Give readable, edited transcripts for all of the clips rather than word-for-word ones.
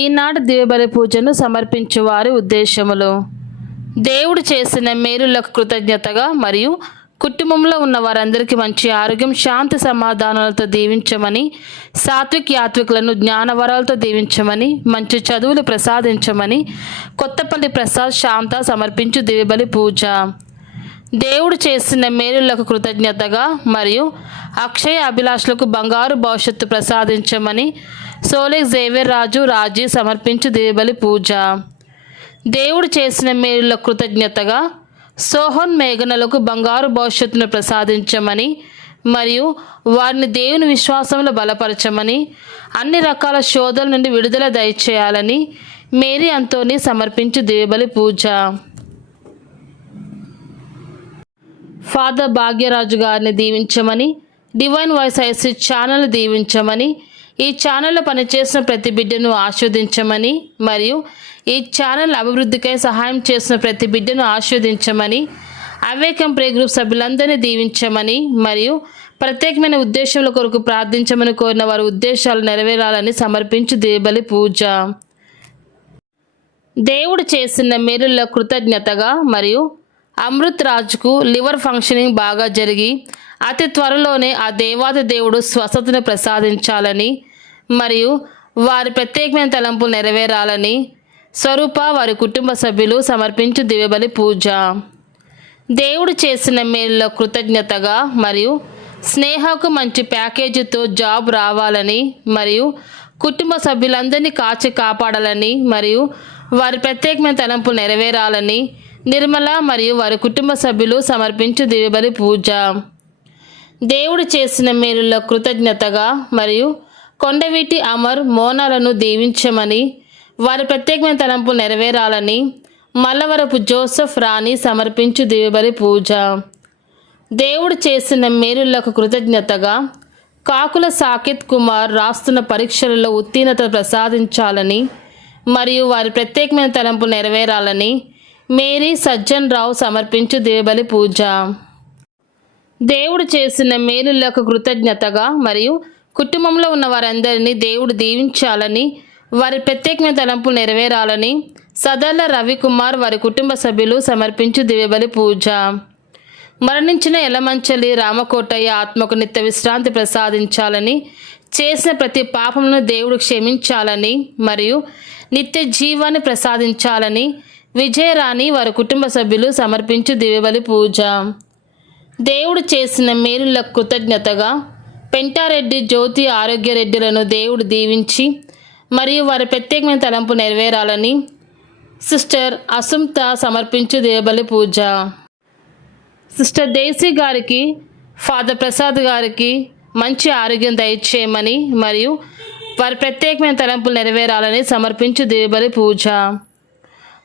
ఈనాడు దివ్యబలి పూజను సమర్పించు వారి ఉద్దేశములు: దేవుడు చేసిన మేలులకు కృతజ్ఞతగా మరియు కుటుంబంలో ఉన్న వారందరికీ మంచి ఆరోగ్యం, శాంతి, సమాధానాలతో దీవించమని, సాత్విక్ యాత్వికులను జ్ఞానవరాలతో దీవించమని, మంచి చదువులు ప్రసాదించమని కొత్తపల్లి ప్రసాద్ శాంత సమర్పించు దివ్యబలి పూజ. దేవుడు చేసిన మేలులకు కృతజ్ఞతగా మరియు అక్షయ అభిలాషులకు బంగారు భవిష్యత్తు ప్రసాదించమని సోలెక్ జేవియర్ రాజు రాజీ సమర్పించు దివ్యబలి పూజ. దేవుడు చేసిన మేలులకు కృతజ్ఞతగా సోహన్ మేఘనలకు బంగారు భవిష్యత్తును ప్రసాదించమని మరియు వారిని దేవుని విశ్వాసంలో బలపరచమని, అన్ని రకాల శోధల నుండి విడుదల దయచేయాలని మేరీ అంతోని సమర్పించు దివ్యబలి పూజ. ఫాదర్ భాగ్యరాజు గారిని దీవించమని, డివైన్ వాయిస్ ఐసీ ఛానల్ దీవించమని, ఈ ఛానల్లో పనిచేసిన ప్రతి బిడ్డను ఆస్వాదించమని మరియు ఈ ఛానల్ అభివృద్ధికై సహాయం చేసిన ప్రతి బిడ్డను ఆస్వాదించమని, అవేకం ప్రే గ్రూప్ సభ్యులందరినీ దీవించమని మరియు ప్రత్యేకమైన ఉద్దేశాల కొరకు ప్రార్థించమని కోరిన వారి ఉద్దేశాలు నెరవేరాలని సమర్పించు దివ్యబలి పూజ. దేవుడు చేసిన మేలుల కృతజ్ఞతగా మరియు అమృత్ రాజుకు లివర్ ఫంక్షనింగ్ బాగా జరిగి అతి త్వరలోనే ఆ దేవాది దేవుడు స్వస్థతను ప్రసాదించాలని మరియు వారి ప్రత్యేకమైన తలంపులు నెరవేరాలని స్వరూప వారి కుటుంబ సభ్యులు సమర్పించు దివ్యబలి పూజ. దేవుడు చేసిన మేలులో కృతజ్ఞతగా మరియు స్నేహకు మంచి ప్యాకేజీతో జాబ్ రావాలని మరియు కుటుంబ సభ్యులందరినీ కాపాడాలని మరియు వారి ప్రత్యేకమైన తలంపులు నెరవేరాలని నిర్మల మరియు వారి కుటుంబ సభ్యులు సమర్పించు దివ్యబలి పూజ. దేవుడు చేసిన మేలులో కృతజ్ఞతగా మరియు కొండవీటి అమర్ మోనాలను దీవించమని, వారి ప్రత్యేకమైన తలంపులు నెరవేరాలని మల్లవరపు జోసెఫ్ రాణి సమర్పించు దివ్యబలి పూజ. దేవుడు చేసిన మేలులకు కృతజ్ఞతగా కాకుల సాకేత్ కుమార్ రాస్తున్న పరీక్షలలో ఉత్తీర్ణత ప్రసాదించాలని మరియు వారి ప్రత్యేకమైన తలంపులు నెరవేరాలని మేరీ సజ్జన్ రావు సమర్పించు దివ్యబలి పూజ. దేవుడు చేసిన మేలులకు కృతజ్ఞతగా మరియు కుటుంబంలో ఉన్న వారందరినీ దేవుడు దీవించాలని, వారి ప్రత్యేకమైన తలంపులు నెరవేరాలని సదర్ల రవికుమార్ వారి కుటుంబ సభ్యులు సమర్పించు దివ్యబలి పూజ. మరణించిన ఎలమంచలి రామకోటయ్య ఆత్మకు నిత్య విశ్రాంతి ప్రసాదించాలని, చేసిన ప్రతి పాపములను దేవుడు క్షమించాలని మరియు నిత్య జీవాన్ని ప్రసాదించాలని విజయరాణి వారి కుటుంబ సభ్యులు సమర్పించు దివ్యబలి పూజ. దేవుడు చేసిన మేలులకు కృతజ్ఞతగా పెంటారెడ్డి జ్యోతి ఆరోగ్యరెడ్డిలను దేవుడు దీవించి మరియు వారి ప్రత్యేకమైన తలంపు నెరవేరాలని సిస్టర్ అసుంత సమర్పించు దివ్యబలి పూజ. సిస్టర్ డేసీ గారికి, ఫాదర్ ప్రసాద్ గారికి మంచి ఆరోగ్యం దయచేయమని మరియు వారి ప్రత్యేకమైన తలంపులు నెరవేరాలని సమర్పించు దివ్యబలి పూజ.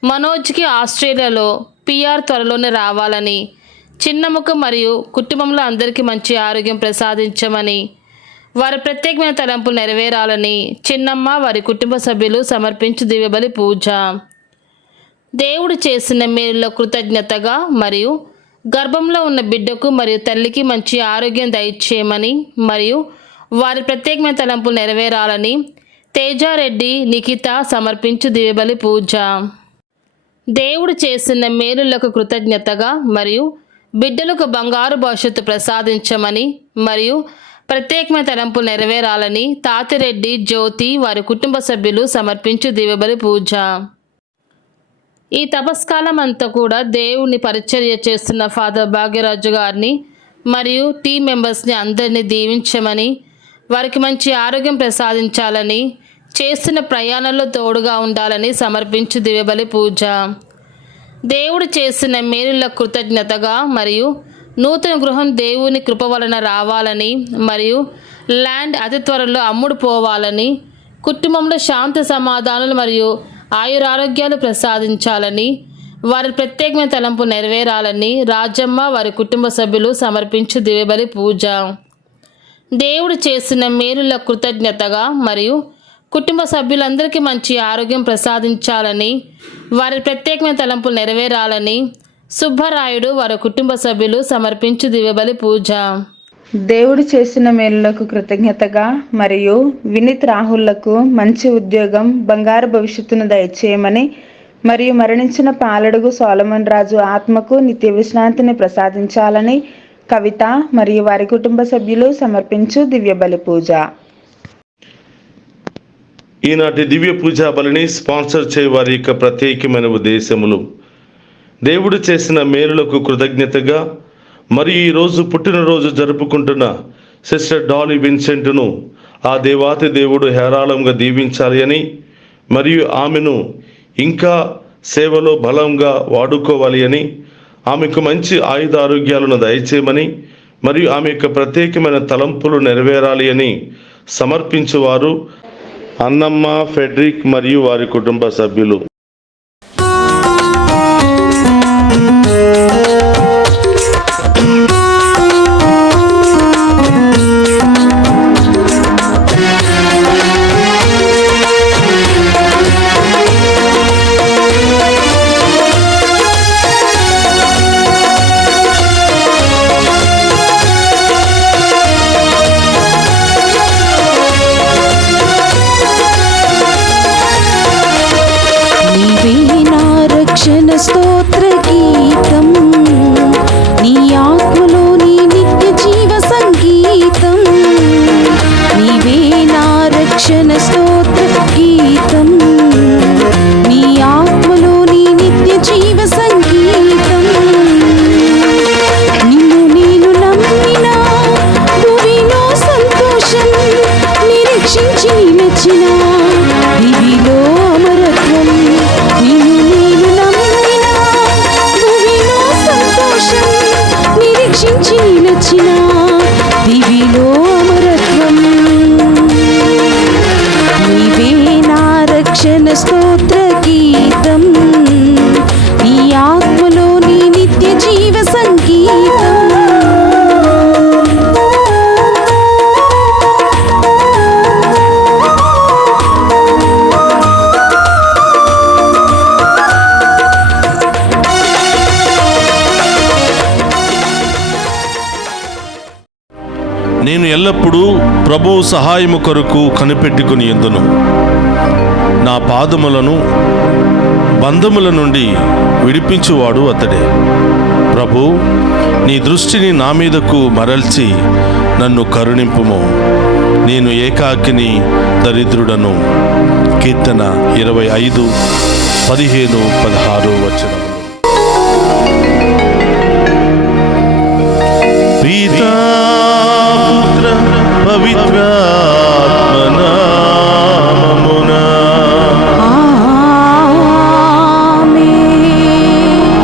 మనోజ్కి ఆస్ట్రేలియాలో పిఆర్ త్వరలోనే రావాలని, చిన్నముఖ మరియు కుటుంబంలో అందరికీ మంచి ఆరోగ్యం ప్రసాదించమని, వారి ప్రత్యేకమైన తలంపులు నెరవేరాలని చిన్నమ్మ వారి కుటుంబ సభ్యులు సమర్పించు దివ్యబలి పూజ. దేవుడు చేసిన మేలులో కృతజ్ఞతగా మరియు గర్భంలో ఉన్న బిడ్డకు మరియు తల్లికి మంచి ఆరోగ్యం దయచేయమని మరియు వారి ప్రత్యేకమైన తలంపులు నెరవేరాలని తేజారెడ్డి నిఖిత సమర్పించు దివ్యబలి పూజ. దేవుడు చేసిన మేలులకు కృతజ్ఞతగా మరియు బిడ్డలకు బంగారు భవిష్యత్తు ప్రసాదించమని మరియు ప్రత్యేకమైన తలంపులు నెరవేరాలని తాతిరెడ్డి జ్యోతి వారి కుటుంబ సభ్యులు సమర్పించు దివ్యబలి పూజ. ఈ తపస్కాలం అంతా కూడా దేవుని పరిచర్య చేస్తున్న ఫాదర్ భాగ్యరాజు గారిని మరియు టీం మెంబర్స్ని అందరినీ దీవించమని, వారికి మంచి ఆరోగ్యం ప్రసాదించాలని, చేస్తున్న ప్రయాణంలో తోడుగా ఉండాలని సమర్పించు దివ్యబలి పూజ. దేవుడు చేసిన మేలులకు కృతజ్ఞతగా మరియు నూతన గృహం దేవుని కృప వలన రావాలని మరియు ల్యాండ్ అతి త్వరలో అమ్ముడు పోవాలని, కుటుంబంలో శాంతి సమాధానాలు మరియు ఆయురారోగ్యాలు ప్రసాదించాలని, వారి ప్రత్యేకమైన తలంపు నెరవేరాలని రాజమ్మ వారి కుటుంబ సభ్యులు సమర్పించు దివ్యబలి పూజ. దేవుడు చేసిన మేలులకు కృతజ్ఞతగా మరియు కుటుంబ సభ్యులందరికీ మంచి ఆరోగ్యం ప్రసాదించాలని, వారి ప్రత్యేకమైన తలంపులు నెరవేరాలని సుబ్బరాయుడు వారి కుటుంబ సభ్యులు సమర్పించు దివ్యబలి పూజ. దేవుడు చేసిన మేలులకు కృతజ్ఞతగా మరియు వినీత్ రాహుల్లకు మంచి ఉద్యోగం, బంగారు భవిష్యత్తును దయచేయమని మరియు మరణించిన పాలడుగు సోలమన్ రాజు ఆత్మకు నిత్య విశ్రాంతిని ప్రసాదించాలని కవిత మరియు వారి కుటుంబ సభ్యులు సమర్పించు దివ్య బలి పూజ. ఈనాటి దివ్య పూజా బలిని స్పాన్సర్ చేయ వారి యొక్క ప్రత్యేకమైన ఉద్దేశములు: దేవుడు చేసిన మేలులకు కృతజ్ఞతగా మరియు ఈరోజు పుట్టినరోజు జరుపుకుంటున్న సిస్టర్ డాలీ విన్సెంట్ను ఆ దేవాతి దేవుడు హేరాళంగా దీవించాలి అని, మరియు ఆమెను ఇంకా సేవలో బలంగా వాడుకోవాలి అని, ఆమెకు మంచి ఆయుధ ఆరోగ్యాలను దయచేయమని మరియు ఆమె యొక్క ప్రత్యేకమైన తలంపులు నెరవేరాలి అని సమర్పించువారు అన్నమ్మ, ఫెడ్రిక్ మరియు వారి కుటుంబ సభ్యులు. స్తోత్ర గీతం నీ ఆత్మలోని నిత్య జీవ సంగీతం, నీవే నా రక్షణ స్తోత్ర గీతం, నీ ఆత్మలోని నిత్య జీవ సంగీతం. నిన్ను నేను నమ్మిన భూమిలో సంతోషం, నిరీక్షించి నిలచిన దివిలో అమరత్వం. నిరీక్షించి నిలచిన దివిలో అమరత్వం, నీవే నా రక్షణ స్తోత్ర గీతం, నీ ఆత్మలోని నిత్య జీవ సంగీతం. నేను ఎల్లప్పుడూ ప్రభువు సహాయము కొరకు కనిపెట్టుకుని ఎందును. నా పాదములను బంధముల నుండి విడిపించువాడు అతడే. ప్రభు, నీ దృష్టిని నా మీదకు మరల్చి నన్ను కరుణింపుము. నేను ఏకాకిని, దరిద్రుడను. కీర్తన 25, 15, 16 వచనములు. పితా పవిత్రాత్మనామమున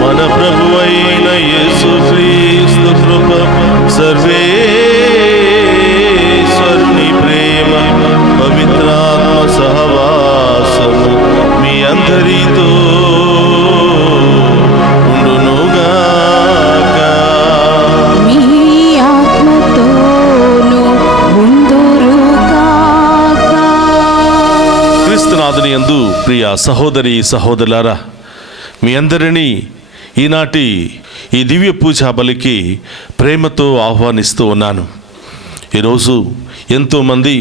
మన ప్రభువైన యేసుక్రీస్తు కృప, సర్వేశ్వరుని ప్రేమ, పవిత్రాత్మ సహవాసము మీ అందరితో యందు. ప్రియ సహోదరి సహోదరులారా, మీ అందరినీ ఈనాటి ఈ దివ్య పూజా బలికి ప్రేమతో ఆహ్వానిస్తూ ఉన్నాను. ఈరోజు ఎంతోమంది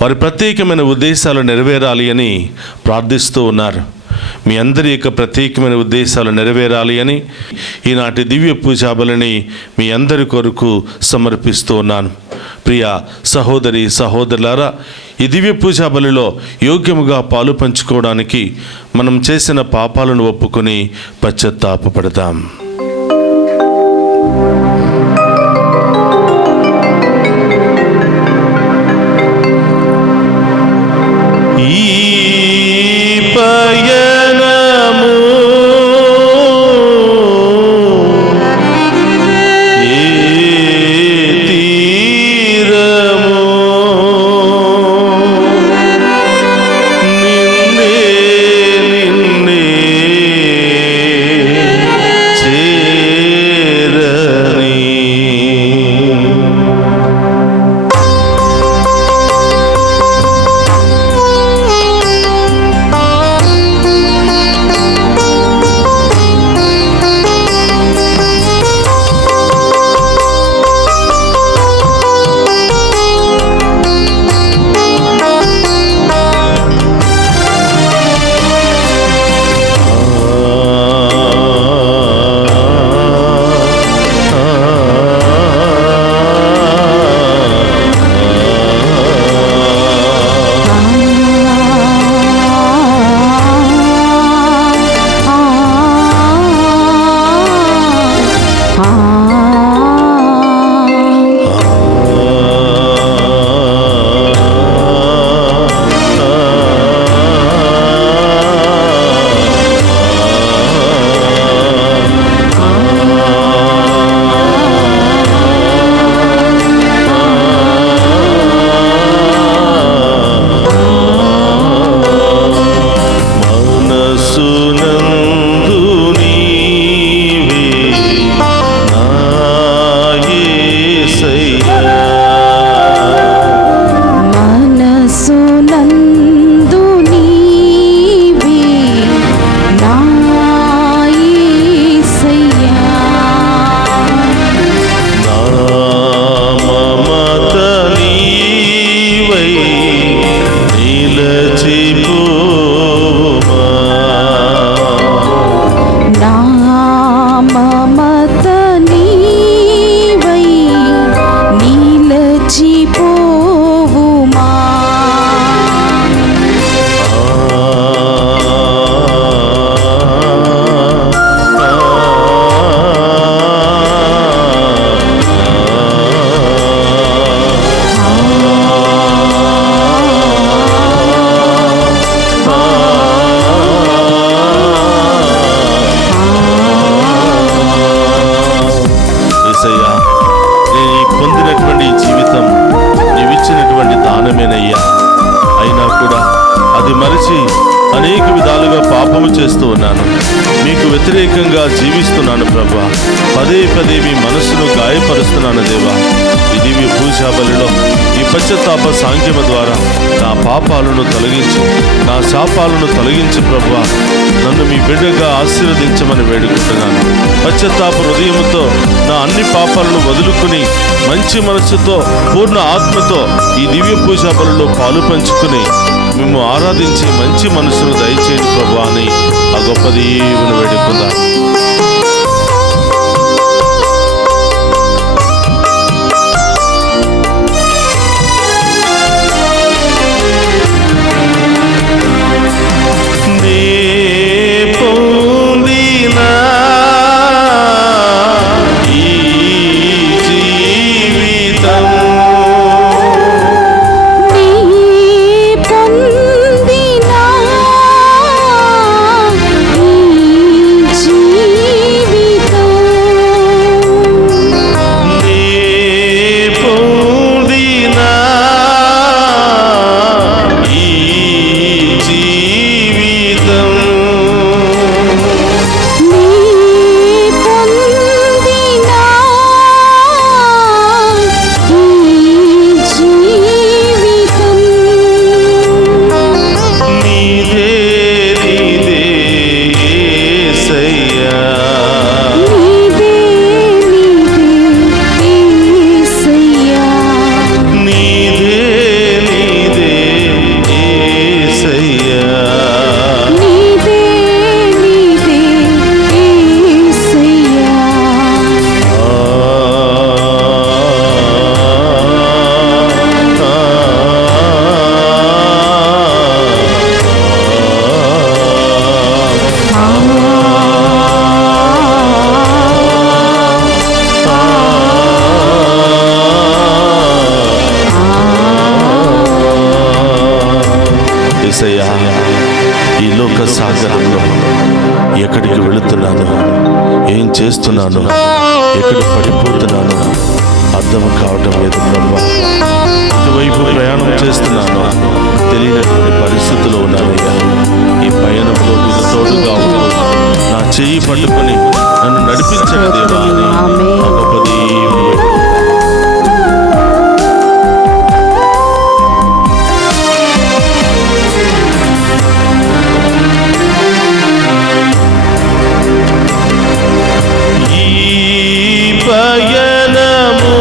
వారి ప్రత్యేకమైన ఉద్దేశాలు నెరవేరాలి అని ప్రార్థిస్తూ ఉన్నారు. మీ అందరి యొక్క ప్రత్యేకమైన ఉద్దేశాలు నెరవేరాలి అని ఈనాటి దివ్య పూజా బలిని మీ అందరి కొరకు సమర్పిస్తూ ఉన్నాను. ప్రియ సహోదరి సహోదరులారా, ఈ దివ్య పూజా బలిలో యోగ్యముగా పాలు పంచుకోవడానికి మనం చేసిన పాపాలను ఒప్పుకొని పశ్చాత్తాపపడతాం. చేరని మాత్రమేనయ్యా. అయినా కూడా అది మరిచి అనేక విధాలుగా పాపము చేస్తూ ఉన్నాను. మీకు వ్యతిరేకంగా జీవిస్తున్నాను ప్రభా. పదే పదే మీ మనస్సును గాయపరుస్తున్నాను దేవా. ఈ దివ్య పూజా బలిలో ఈ పశ్చాత్తాప సాంఖ్యమ ద్వారా నా పాపాలను తొలగించి నా శాపాలను తొలగించి ప్రభా, నన్ను మీ బిడ్డగా ఆశీర్వదించమని వేడుకుంటున్నాను. పశ్చాత్తాప హృదయముతో నా అన్ని పాపాలను వదులుకుని మంచి మనస్సుతో పూర్ణ ఆత్మతో ఈ దివ్య పూజా బలిలో పాలు పంచుకుని మేము ఆరాధించి మంచి మనసును దయచేయండి ప్రభా అని ఆ గొప్ప దేవుని వేడుకుందాం. ఈ లోక సాగరంలో ఎక్కడికి వెళుతున్నాను, ఏం చేస్తున్నాను, ఎక్కడ పడిపోతున్నాను అర్థం కావటం లేదు బ్రహ్మ. ఇటువైపు ప్రయాణం చేస్తున్నాను, తెలియనటువంటి పరిస్థితుల్లో ఉన్నానయ్యా. ఈ పయనంలో మీరు తోడుగా ఉంటూ నా చెయ్యి పట్టుకొని నన్ను నడిపించండి దేవా అని ఆ గొప్ప దేవుని వేడుకుంటున్నాను. ఈ పయనము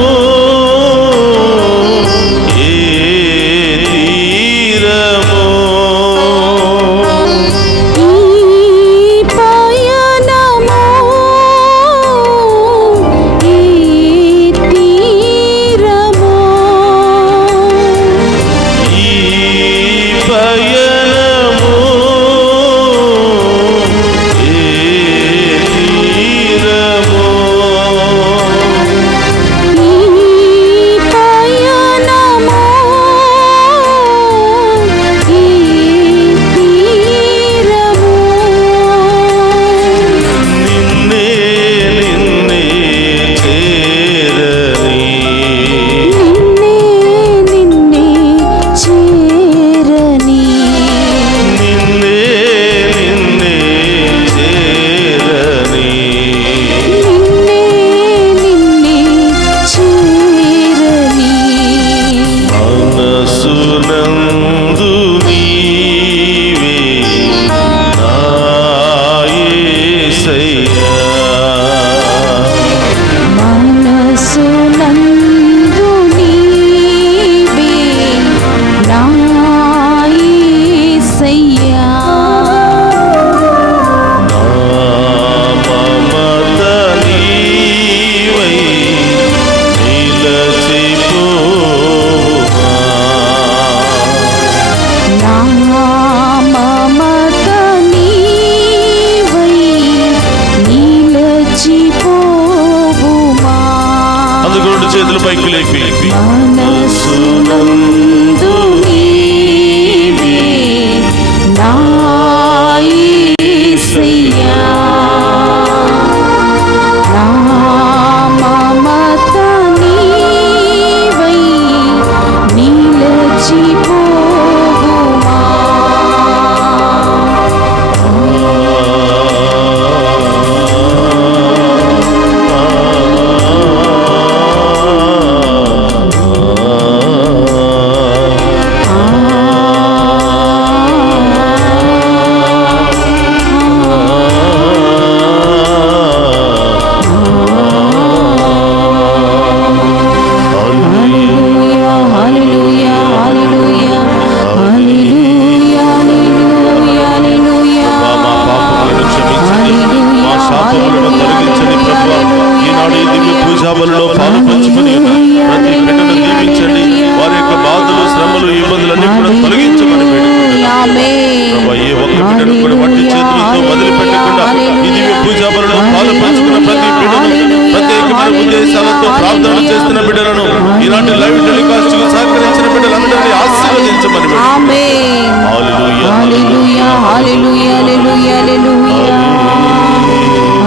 బిడ్డను కూడా వట్టి చేతులతో వదిలిపెట్టకుండా ఈ దివ్య పూజా బలిలో పాలు పంచుకున్న ప్రతి బిడ్డను, ప్రత్యేకమైన ఉద్దేశాలతో ప్రార్థన చేస్తున్న బిడ్డలను, ఈనాటి లైవ్ టెలికాస్ట్ కు సహకరించిన బిడ్డలందరినీ ఆశీర్వదించమని ఆమేన్. హల్లెలూయా, హల్లెలూయా, హల్లెలూయా, హల్లెలూయా, హల్లెలూయా,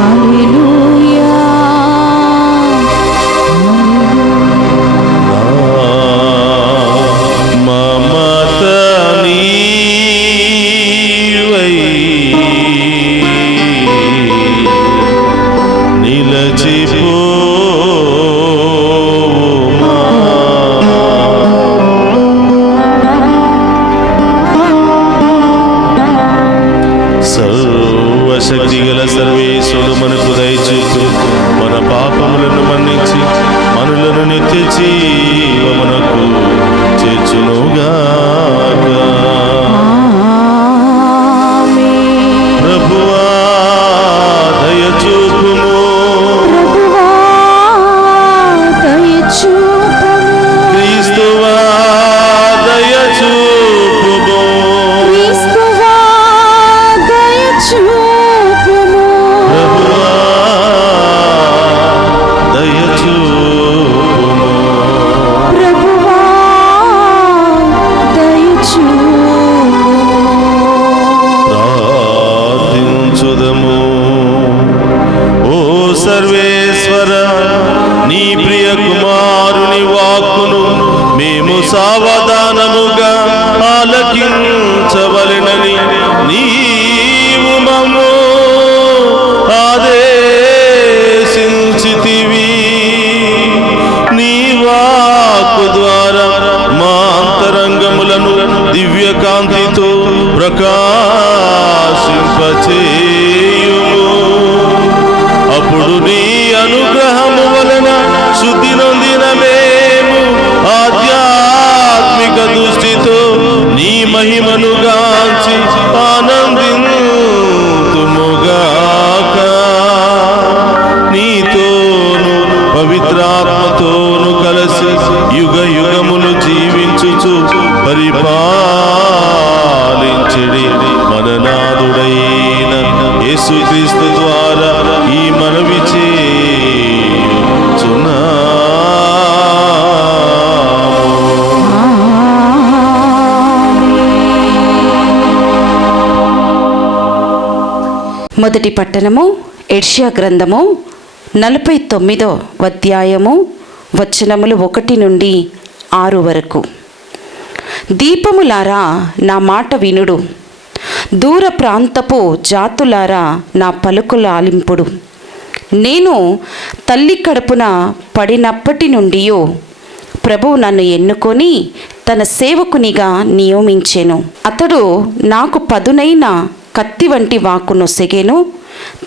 హల్లెలూయా. మమత నీవై నిలచిపోవుమా, సర్వశక్తి గల సర్వేశ్వరుడు మనకు దయచేసి మన పాపములను మన్నించి మనులను నిత్య జీవమునకు చేర్చునుగాక. ఆమేన్. ప్రభువా దయచూపుము, ప్రభువా దయచూపుము, క్రీస్తువా దయచూపుము, క్రీస్తువా దయచూపుము, ప్రభువా దయచూపుము. ప్రభువా దయచూపుము. ప్రార్థించుదము. ఓ సర్వేశ్వర, నీ ప్రియ కుమారుని వాక్కును మేము సావధానముగా ఆలకించవలెనని నీవు మమ్ము ఆదేశించితివి. నీ వాక్కు ద్వారా మా అంతరంగములను దివ్య కాంతితో ప్రకాశింపచేయుము. అప్పుడు నీ అనుగ్రహము వలన శుద్ధి నొందిన మేము ఆధ్యాత్మిక దృష్టితో నీ మహిమను గాంచి ఆనందింతుముగాక. నీతోను పవిత్రాత్మతోను కలిసి యుగ యుగములు జీవించుచు పరిపాలించెడి మననాథుడైన యేసుక్రీస్తు ద్వారా ఈ మనవి చేయుచున్నాము. మొదటి పట్టణము యెషయా గ్రంథము 49వ అధ్యాయము వచనములు 1 నుండి 6 వరకు. దీపములారా నా మాట వినుడు, దూర ప్రాంతపు జాతులారా నా పలుకుల ఆలింపుడు. నేను తల్లి కడుపున పడినప్పటి నుండి ప్రభువు నన్ను ఎన్నుకొని తన సేవకునిగా నియమించెను. అతడు నాకు పదునైన కత్తి వంటి వాక్కును సెగెను,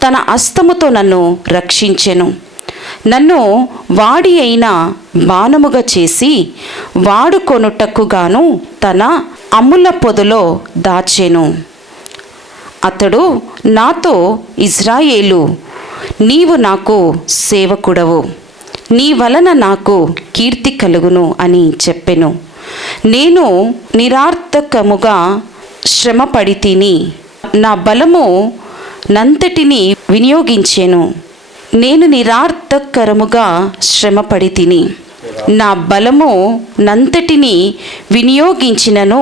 తన హస్తముతో నన్ను రక్షించెను. నన్ను వాడి అయిన బాణముగా చేసి వాడుకొనుటకుగాను తన అమ్ముల పొదలో దాచెను. అతడు నాతో, ఇజ్రాయేలు, నీవు నాకు సేవకుడవు, నీ వలన నాకు కీర్తి కలుగును అని చెప్పెను. నేను నిరార్థకముగా శ్రమపడి తిని నా బలము నంతటిని వినియోగించెను. నేను నిరార్థకరముగా శ్రమపడి తిని నా బలము నంతటిని వినియోగించినను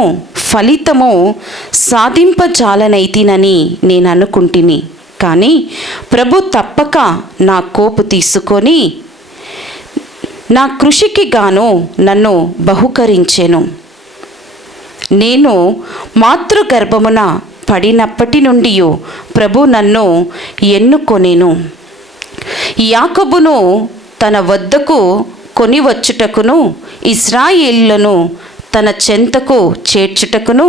ఫలితము సాధింపజాలనైతినని నేను అనుకుంటుని. కానీ ప్రభు తప్పక నా కోపు తీసుకొని నా కృషికి గాను నన్ను బహుకరించెను. నేను మాతృగర్భమున పడినప్పటి నుండి ప్రభు నన్ను ఎన్నుకొనెను. యాకోబును తన వద్దకు కొనివచ్చుటకును ఇశ్రాయేలులను తన చెంతకు చేర్చుటకును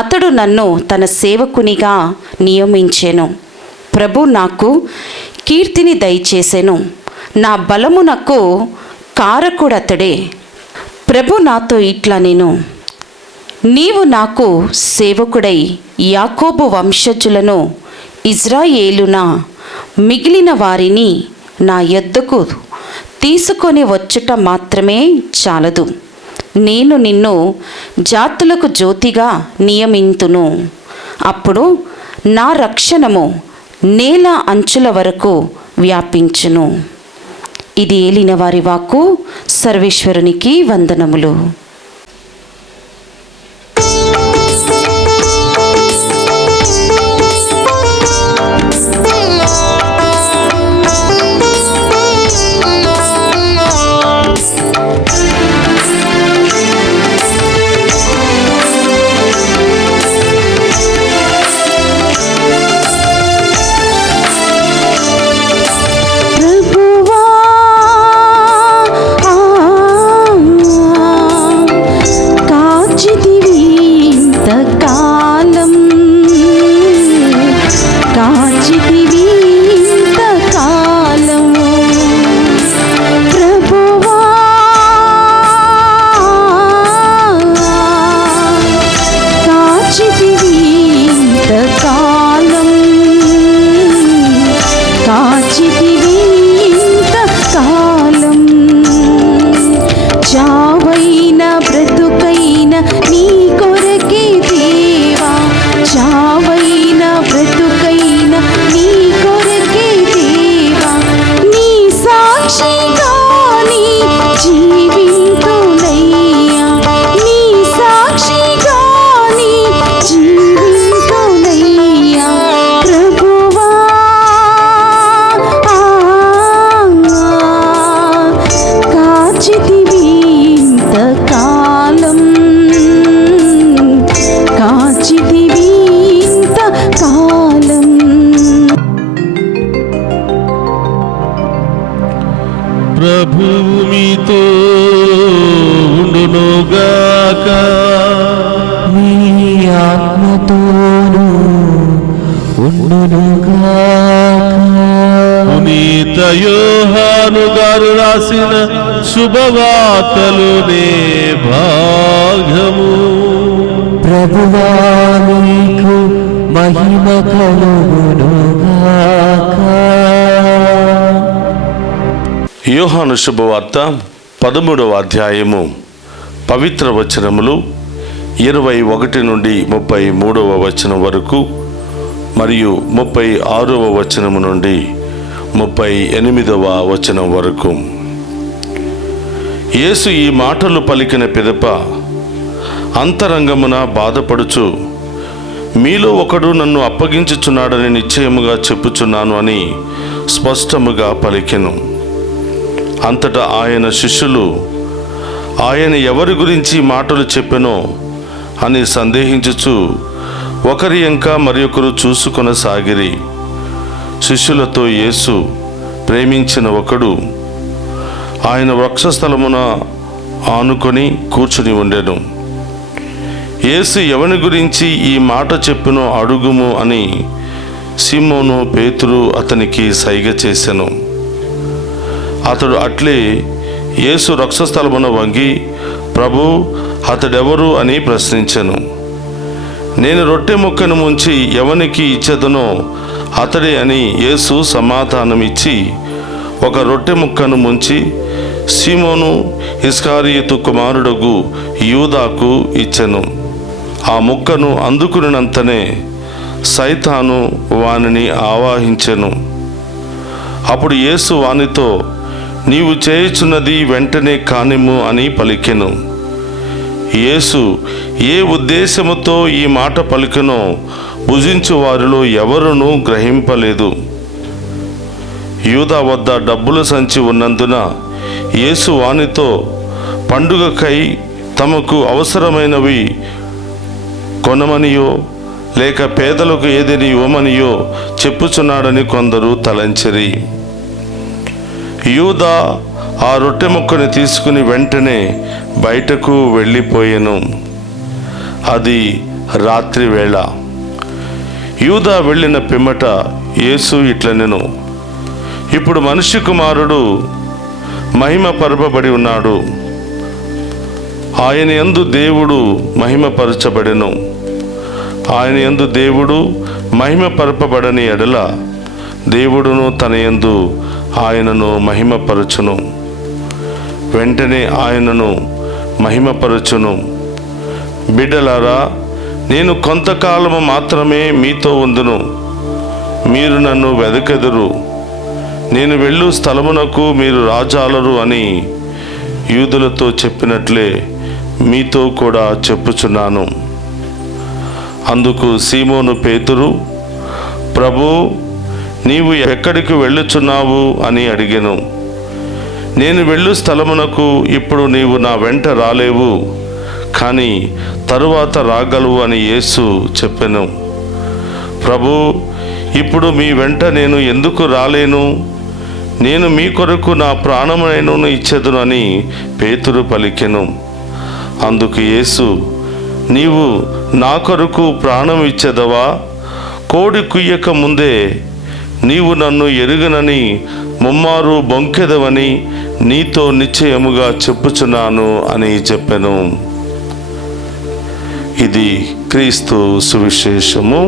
అతడు నన్ను తన సేవకునిగా నియమించెను. ప్రభు నాకు కీర్తిని దయచేసెను, నా బలమునకు కారకుడతడే. ప్రభు నాతో ఇట్లా నేను, నీవు నాకు సేవకుడై యాకోబు వంశజులను ఇజ్రాయేలున మిగిలిన వారిని నా యొద్దకు తీసుకొని వచ్చుట మాత్రమే చాలదు, నేను నిన్ను జాతులకు జ్యోతిగా నియమింతును. అప్పుడు నా రక్షణము నేల అంచుల వరకు వ్యాపించును. ఇది ఏలిన వారి వాక్కు. సర్వేశ్వరునికి వందనములు. ప్రభువు మీతో ఉండునుగాక. మీ ఆత్మతోను ఉండునుగాక. పునీత యోహాను గారు రాసిన శుభవార్తలునే భాగము. ప్రభువా నీకు మహిమ కలుగునుగాక. యోహాను శుభవార్త 13వ అధ్యాయము పవిత్ర వచనములు 21 నుండి 33వ వచనం వరకు మరియు 36వ వచనము నుండి 38వ వచనం వరకు. యేసు ఈ మాటలు పలికిన పిదప అంతరంగమున బాధపడుచు, మీలో ఒకడు నన్ను అప్పగించుచున్నాడని నిశ్చయముగా చెప్పుచున్నాను అని స్పష్టముగా పలికెను. అంతటా ఆయన శిష్యులు ఆయన ఎవరి గురించి మాటలు చెప్పెనో అని సందేహించుచు ఒకరి ఇంకా మరి ఒకరు చూసుకొనసాగిరి. శిష్యులతో యేసు ప్రేమించిన ఒకడు ఆయన వక్షస్థలమున ఆనుకొని కూర్చుని ఉండెను. యేసు ఎవని గురించి ఈ మాట చెప్పెనో అడుగుము అని సీమోను పేతురు అతనికి సైగ చేసెను. అతడు అట్లే యేసు వక్షస్థలమున వంగి, ప్రభు, అతడెవరు అని ప్రశ్నించెను. నేను రొట్టె ముక్కను ముంచి ఎవనికి ఇచ్చేదనో అతడే అని యేసు సమాధానమిచ్చి ఒక రొట్టె ముక్కను ముంచి సీమోను ఇస్కారియోతు కుమారుడగు యూదాకు ఇచ్చెను. ఆ ముక్కను అందుకునినంతనే సైతాను వానిని ఆవాహించెను. అప్పుడు యేసు వానితో, నీవు చేయుచున్నది వెంటనే కానిమ్ము అని పలికెను. యేసు ఏ ఉద్దేశముతో ఈ మాట పలికెనో భుజించు వారిలో ఎవరునూ గ్రహింపలేదు. యూదా వద్ద డబ్బుల సంచి ఉన్నందున యేసు వానితో, పండుగకై తమకు అవసరమైనవి కొనమనియో లేక పేదలకు ఏదని ఇవ్వమనియో చెప్పుచున్నాడని కొందరు తలంచిరి. యూదా ఆ రొట్టె ముక్కని తీసుకుని వెంటనే బయటకు వెళ్ళిపోయెను. అది రాత్రి వేళ. యూదా వెళ్ళిన పిమ్మట యేసు ఇట్లనెను, ఇప్పుడు మనుష్య కుమారుడు మహిమపరపబడి ఉన్నాడు. ఆయన యందు దేవుడు మహిమపరచబడెను. ఆయన యందు దేవుడు మహిమపరపబడని ఎడల దేవుడును తన యందు ఆయనను మహిమపరచును. వెంటనే ఆయనను మహిమపరచును. బిడ్డలారా, నేను కొంతకాలము మాత్రమే మీతో ఉందును, మీరు నన్ను వెదకెదరు, నేను వెళ్ళు స్థలమునకు మీరు రాజాలరు అని యూదులతో చెప్పినట్లే మీతో కూడా చెప్పుచున్నాను. అందుకు సీమోను పేతురు, ప్రభు, నీవు ఎక్కడికి వెళ్ళుచున్నావు అని అడిగెను. నేను వెళ్ళు స్థలమునకు ఇప్పుడు నీవు నా వెంట రాలేవు, కానీ తరువాత రాగలవు అని యేసు చెప్పెను. ప్రభు, ఇప్పుడు మీ వెంట నేను ఎందుకు రాలేను? నేను మీ కొరకు నా ప్రాణమునైనను ఇచ్చెదను అని పేతురు పలికెను. అందుకు యేసు, నీవు నా కొరకు ప్రాణం ఇచ్చెదవా? కోడి కుయ్యక ముందే నీవు నన్ను ఎరుగనని ముమ్మారు బొంకెదవని నీతో నిశ్చయముగా చెప్పుచున్నాను అని చెప్పెను. ఇది క్రీస్తు సువిశేషము.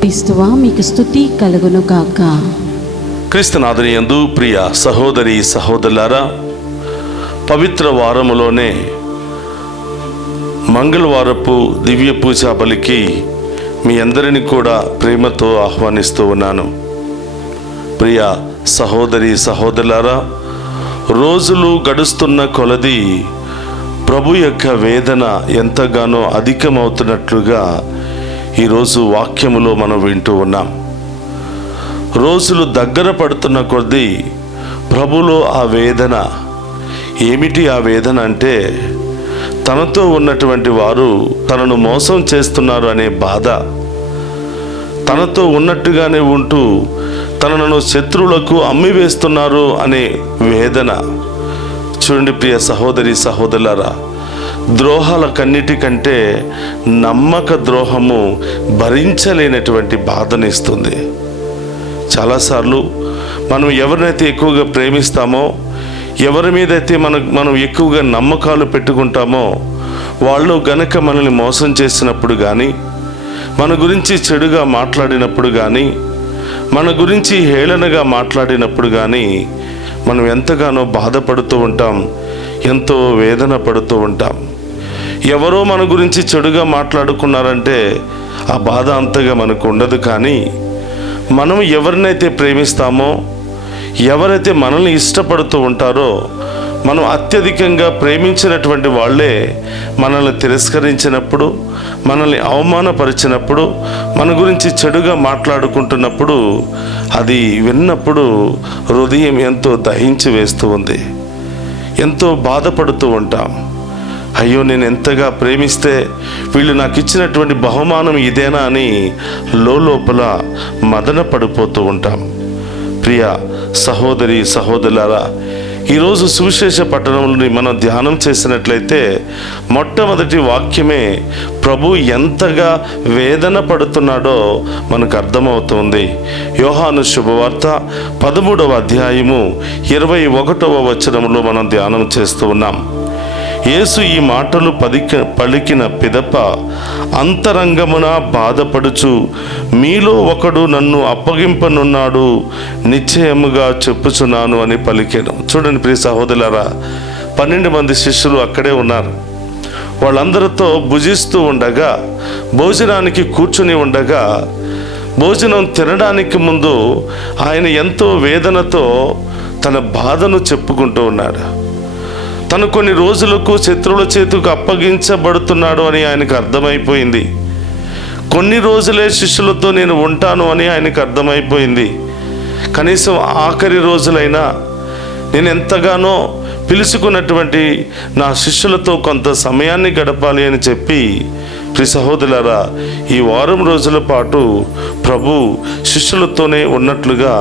క్రీస్తువా మీకు స్తుతి కలుగును గాక. క్రీస్తునాథుని యందు ప్రియ సహోదరి సహోదరులారా, పవిత్ర వారములోనే మంగళవారపు దివ్య పూజా బలికి మీ అందరిని కూడా ప్రేమతో ఆహ్వానిస్తూ ఉన్నాను. ప్రియ సహోదరి సహోదరులారా, రోజులు గడుస్తున్న కొలది ప్రభు యొక్క వేదన ఎంతగానో అధికమవుతున్నట్లుగా ఈరోజు వాక్యములో మనం వింటూ ఉన్నాం. రోజులు దగ్గర పడుతున్న కొద్దీ ప్రభులో ఆ వేదన ఏమిటి? ఆ వేదన అంటే తనతో ఉన్నటువంటి వారు తనను మోసం చేస్తున్నారు అనే బాధ, తనతో ఉన్నట్టుగానే ఉంటూ తనను శత్రువులకు అమ్మివేస్తున్నారు అనే వేదన. చూడండి ప్రియ సహోదరి సహోదరులారా, ద్రోహాలకన్నిటికంటే నమ్మక ద్రోహము భరించలేనటువంటి బాధనిస్తుంది. చాలాసార్లు మనం ఎవరినైతే ఎక్కువగా ప్రేమిస్తామో, ఎవరి మీదైతే మనం ఎక్కువగా నమ్మకాలు పెట్టుకుంటామో, వాళ్ళు గనక మనల్ని మోసం చేసినప్పుడు కానీ, మన గురించి చెడుగా మాట్లాడినప్పుడు కానీ, మన గురించి హేళనగా మాట్లాడినప్పుడు కానీ మనం ఎంతగానో బాధపడుతూ ఉంటాం, ఎంతో వేదన పడుతూ ఉంటాం. ఎవరో మన గురించి చెడుగా మాట్లాడుకున్నారంటే ఆ బాధ అంతగా మనకు ఉండదు. కానీ మనం ఎవరినైతే ప్రేమిస్తామో, ఎవరైతే మనల్ని ఇష్టపడుతూ ఉంటారో, మనం అత్యధికంగా ప్రేమించినటువంటి వాళ్ళే మనల్ని తిరస్కరించినప్పుడు, మనల్ని అవమానపరిచినప్పుడు, మన గురించి చెడుగా మాట్లాడుకుంటున్నప్పుడు అది విన్నప్పుడు హృదయం ఎంతో దహించి వేస్తూ ఉంది, ఎంతో బాధపడుతూ ఉంటాం. అయ్యో, నేను ఎంతగా ప్రేమిస్తే వీళ్ళు నాకు ఇచ్చినటువంటి బహుమానం ఇదేనా అని లోపల మదన పడిపోతూ ఉంటాం. ప్రియ సహోదరి సహోదరులారా, ఈరోజు సువిశేష పట్టణంలోని మనం ధ్యానం చేసినట్లయితే మొట్టమొదటి వాక్యమే ప్రభు ఎంతగా వేదన పడుతున్నాడో మనకు అర్థమవుతుంది. యోహాను శుభవార్త 13వ అధ్యాయము 21వ వచనంలో మనం ధ్యానం చేస్తూ ఉన్నాం. యేసు ఈ మాటలు పలికిన పిదప అంతరంగమున బాధపడుచు, మీలో ఒకడు నన్ను అప్పగింపనున్నాడు, నిశ్చయముగా చెప్పుచున్నాను అని పలికాను. చూడండి ప్రియ సహోదరులారా, 12 మంది శిష్యులు అక్కడే ఉన్నారు. వాళ్ళందరితో భుజిస్తూ ఉండగా, భోజనానికి కూర్చుని ఉండగా, భోజనం తినడానికి ముందు ఆయన ఎంతో వేదనతో తన బాధను చెప్పుకుంటూ ఉన్నాడు. తను కొన్ని రోజులకు శత్రువుల చేతికి అప్పగించబడుతున్నాడు అని ఆయనకు అర్థమైపోయింది. కొన్ని రోజులే శిష్యులతో నేను ఉంటాను అని ఆయనకు అర్థమైపోయింది. కనీసం ఆఖరి రోజులైనా నేను ఎంతగానో పిలుచుకున్నటువంటి నా శిష్యులతో కొంత సమయాన్ని గడపాలి అని చెప్పి, ప్రియ సహోదరులారా, ఈ వారం రోజుల పాటు ప్రభు శిష్యులతోనే ఉన్నట్లుగా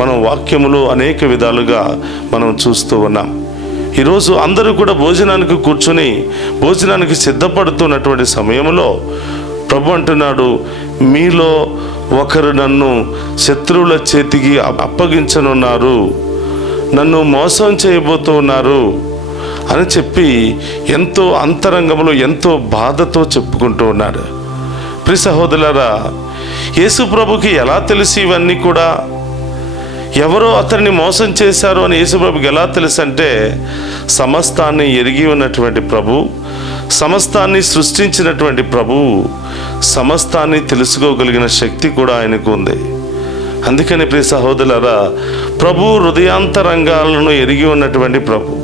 మనం వాక్యములో అనేక విధాలుగా మనం చూస్తూ ఉన్నాం. ఈరోజు అందరూ కూడా భోజనానికి కూర్చొని భోజనానికి సిద్ధపడుతున్నటువంటి సమయంలో ప్రభు అంటున్నాడు, మీలో ఒకరు నన్ను శత్రువుల చేతికి అప్పగించనున్నారు, నన్ను మోసం చేయబోతూ ఉన్నారు అని చెప్పి ఎంతో అంతరంగంలో ఎంతో బాధతో చెప్పుకుంటూ ఉన్నాడు. ప్రియ సహోదరులారా, యేసు ప్రభుకి ఎలా తెలిసి ఇవన్నీ కూడా? ఎవరో అతన్ని మోసం చేశారు అని యేసుప్రభుకి ఎలా తెలుసు అంటే, సమస్తాన్ని ఎరిగి ఉన్నటువంటి ప్రభు, సమస్తాన్ని సృష్టించినటువంటి ప్రభువు సమస్తాన్ని తెలుసుకోగలిగిన శక్తి కూడా ఆయనకు ఉంది. అందుకని ప్రియ సహోదరులారా, ప్రభు హృదయాంతరంగాలను ఎరిగి ఉన్నటువంటి ప్రభు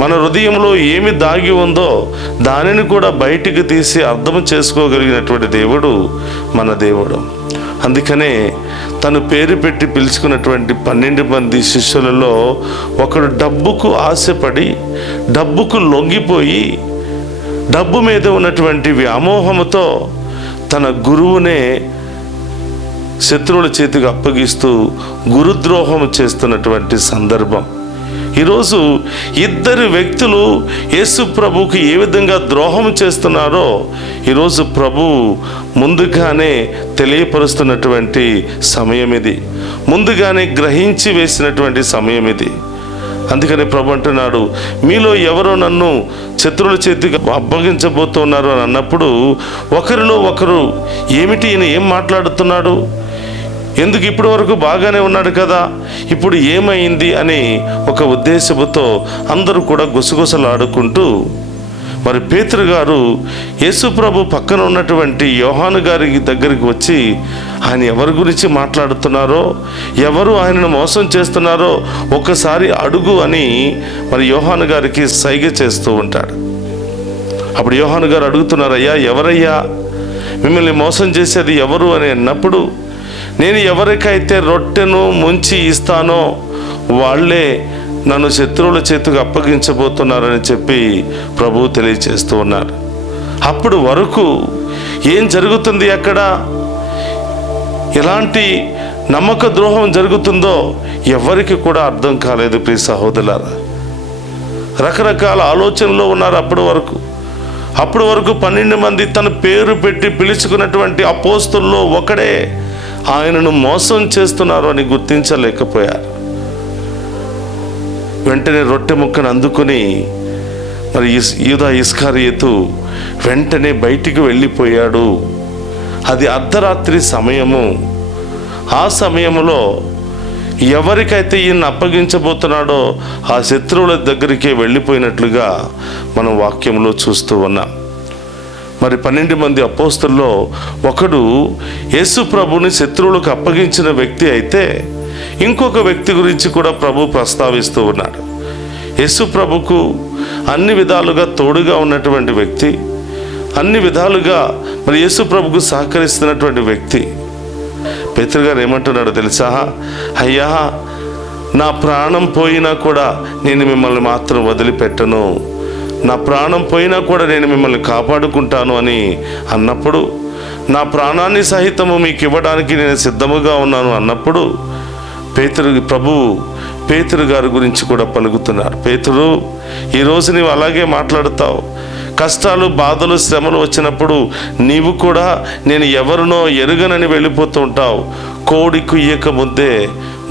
మన హృదయంలో ఏమి దాగి ఉందో దానిని కూడా బయటికి తీసి అర్థం చేసుకోగలిగినటువంటి దేవుడు మన దేవుడు. అందుకనే తను పేరు పెట్టి పిలుచుకున్నటువంటి 12 మంది శిష్యులలో ఒకడు డబ్బుకు ఆశపడి, డబ్బుకు లొంగిపోయి, డబ్బు మీద ఉన్నటువంటి వ్యామోహముతో తన గురువునే శత్రువుల చేతికి అప్పగిస్తూ గురుద్రోహం చేస్తున్నటువంటి సందర్భం. ఈరోజు ఇద్దరు వ్యక్తులు యేసు ప్రభువుకి ఏ విధంగా ద్రోహం చేస్తున్నారో ఈరోజు ప్రభు ముందుగానే తెలియపరుస్తున్నటువంటి సమయం ఇది, ముందుగానే గ్రహించి వేసినటువంటి సమయం ఇది. అందుకని ప్రభు అంటున్నాడు, మీలో ఎవరో నన్ను శత్రువుల చేతికి అప్పగించబోతున్నారు అని అన్నప్పుడు ఒకరిలో ఒకరు ఏమిటి, ఈయన ఏం మాట్లాడుతున్నాడు, ఎందుకు ఇప్పటి వరకు బాగానే ఉన్నాడు కదా, ఇప్పుడు ఏమైంది అని ఒక ఉద్దేశంతో అందరూ కూడా గుసగుసలాడుకుంటూ, మరి పేతురు గారు యేసు ప్రభు పక్కన ఉన్నటువంటి యోహాను గారి దగ్గరికి వచ్చి ఆయన ఎవరి గురించి మాట్లాడుతున్నారో, ఎవరు ఆయనను మోసం చేస్తున్నారో ఒక్కసారి అడుగు అని మరి యోహాను గారికి సైగ చేస్తూ ఉంటాడు. అప్పుడు యోహాను గారు అడుగుతున్నారు, అయ్యా ఎవరయ్యా మిమ్మల్ని మోసం చేసేది ఎవరు అని అన్నప్పుడు, నేను ఎవరికైతే రొట్టెను ముంచి ఇస్తానో వాళ్ళే నన్ను శత్రువుల చేతికి అప్పగించబోతున్నారని చెప్పి ప్రభువు తెలియచేస్తూ ఉన్నారు. అప్పుడు వరకు ఏం జరుగుతుంది, అక్కడ ఎలాంటి నమ్మక ద్రోహం జరుగుతుందో ఎవరికి కూడా అర్థం కాలేదు. ప్రియ సహోదరులారా, రకరకాల ఆలోచనలో ఉన్నారు. అప్పటి వరకు 12 మంది తన పేరు పెట్టి పిలుచుకున్నటువంటి అపోస్తలుల్లో ఒకడే ఆయనను మోసం చేస్తున్నారు అని గుర్తించలేకపోయారు. వెంటనే రొట్టె ముక్కను అందుకుని మరి యూదా ఇస్కరియోతు వెంటనే బయటికి వెళ్ళిపోయాడు. అది అర్ధరాత్రి సమయము. ఆ సమయంలో ఎవరికైతే ఈయన అప్పగించబోతున్నాడో ఆ శత్రువుల దగ్గరికే వెళ్ళిపోయినట్లుగా మనం వాక్యంలో చూస్తూ ఉన్నాం. మరి 12 మంది అపోస్తలుల్లో ఒకడు యేసు ప్రభుని శత్రువులకు అప్పగించిన వ్యక్తి అయితే, ఇంకొక వ్యక్తి గురించి కూడా ప్రభు ప్రస్తావిస్తూ ఉన్నాడు. యేసు ప్రభుకు అన్ని విధాలుగా తోడుగా ఉన్నటువంటి వ్యక్తి, అన్ని విధాలుగా మరి యేసు ప్రభుకు సహకరిస్తున్నటువంటి వ్యక్తి. పేతురు గారు ఏమంటున్నాడో తెలుసా, అయ్యా నా ప్రాణం పోయినా కూడా నేను మిమ్మల్ని మాత్రం వదిలిపెట్టను, నా ప్రాణం పోయినా కూడా నేను మిమ్మల్ని కాపాడుకుంటాను అని అన్నప్పుడు, నా ప్రాణాన్ని సహితము మీకు ఇవ్వడానికి నేను సిద్ధముగా ఉన్నాను అన్నప్పుడు ప్రభువు పేతురు గారి గురించి కూడా పలుకుతున్నారు. పేతురు, ఈరోజు నీవు అలాగే మాట్లాడుతావు. కష్టాలు, బాధలు, శ్రమలు వచ్చినప్పుడు నీవు కూడా నేను ఎవరినో ఎరుగనని వెళ్ళిపోతూ ఉంటావు. కోడి కుయ్యక ముద్దే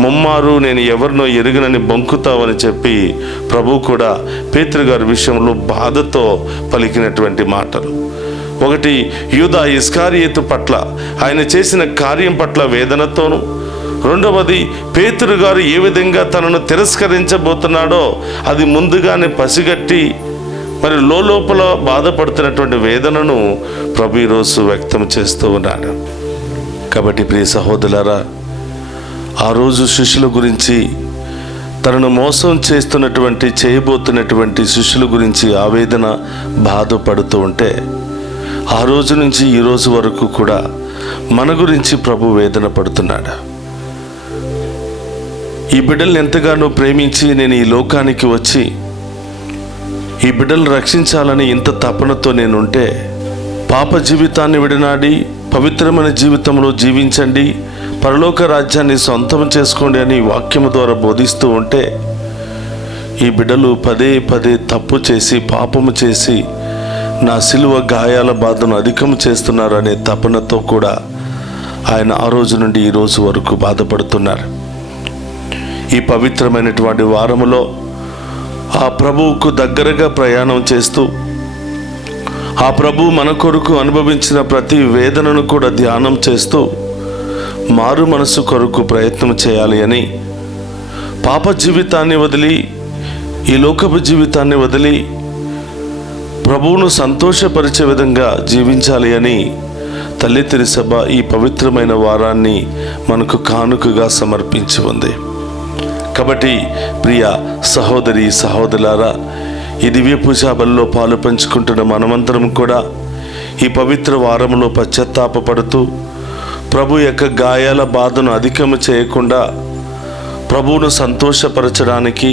ముమ్మారు నేను ఎవరినో ఎరుగనని బొంకుతావని చెప్పి ప్రభు కూడా పేతురు గారి విషయంలో బాధతో పలికినటువంటి మాటలు. ఒకటి యూదా ఇస్కరియోతు పట్ల ఆయన చేసిన కార్యం పట్ల వేదనతోను, రెండవది పేతురు గారు ఏ విధంగా తనను తిరస్కరించబోతున్నాడో అది ముందుగానే పసిగట్టి మరి లోపల బాధపడుతున్నటువంటి వేదనను ప్రభు ఈరోజు వ్యక్తం చేస్తూ ఉన్నాడు. కాబట్టి ప్రియ సహోదరులారా, ఆ రోజు శిష్యుల గురించి, తనను మోసం చేయబోతున్నటువంటి శిష్యుల గురించి ఆవేదన బాధపడుతూ ఉంటే, ఆ రోజు నుంచి ఈ రోజు వరకు కూడా మన గురించి ప్రభు వేదన పడుతున్నాడు. ఈ బిడ్డల్ని ఎంతగానో ప్రేమించి నేను ఈ లోకానికి వచ్చి ఈ బిడ్డలను రక్షించాలని ఇంత తపనతో నేనుంటే, పాప జీవితాన్ని విడనాడి పవిత్రమైన జీవితంలో జీవించండి, పరలోక రాజ్యాన్ని సొంతం చేసుకోండి అని వాక్యము ద్వారా బోధిస్తూ ఉంటే, ఈ బిడ్డలు పదే పదే తప్పు చేసి పాపము చేసి నా సిలువ గాయాల బాధను అధికం చేస్తున్నారు అనే తపనతో కూడా ఆయన ఆ రోజు నుండి ఈ రోజు వరకు బాధపడుతున్నారు. ఈ పవిత్రమైనటువంటి వారములో ఆ ప్రభువుకు దగ్గరగా ప్రయాణం చేస్తూ, ఆ ప్రభువు మన కొరకు అనుభవించిన ప్రతి వేదనను కూడా ధ్యానం చేస్తూ మారు మనసు కొరకు ప్రయత్నం చేయాలి అని, పాప జీవితాన్ని వదిలి ఈ లోకపు జీవితాన్ని వదిలి ప్రభువును సంతోషపరిచే విధంగా జీవించాలి అని తల్లి తెరిసభ ఈ పవిత్రమైన వారాన్ని మనకు కానుకగా సమర్పించి ఉంది. కాబట్టి ప్రియ సహోదరి సహోదరులారా, ఈ దివ్య పూజా బలిలో పాలు పంచుకుంటున్న మనమందరం కూడా ఈ పవిత్ర వారంలో పశ్చాత్తాపపడుతూ ప్రభు యొక్క గాయాల బాధను అధికము చేయకుండా ప్రభువును సంతోషపరచడానికి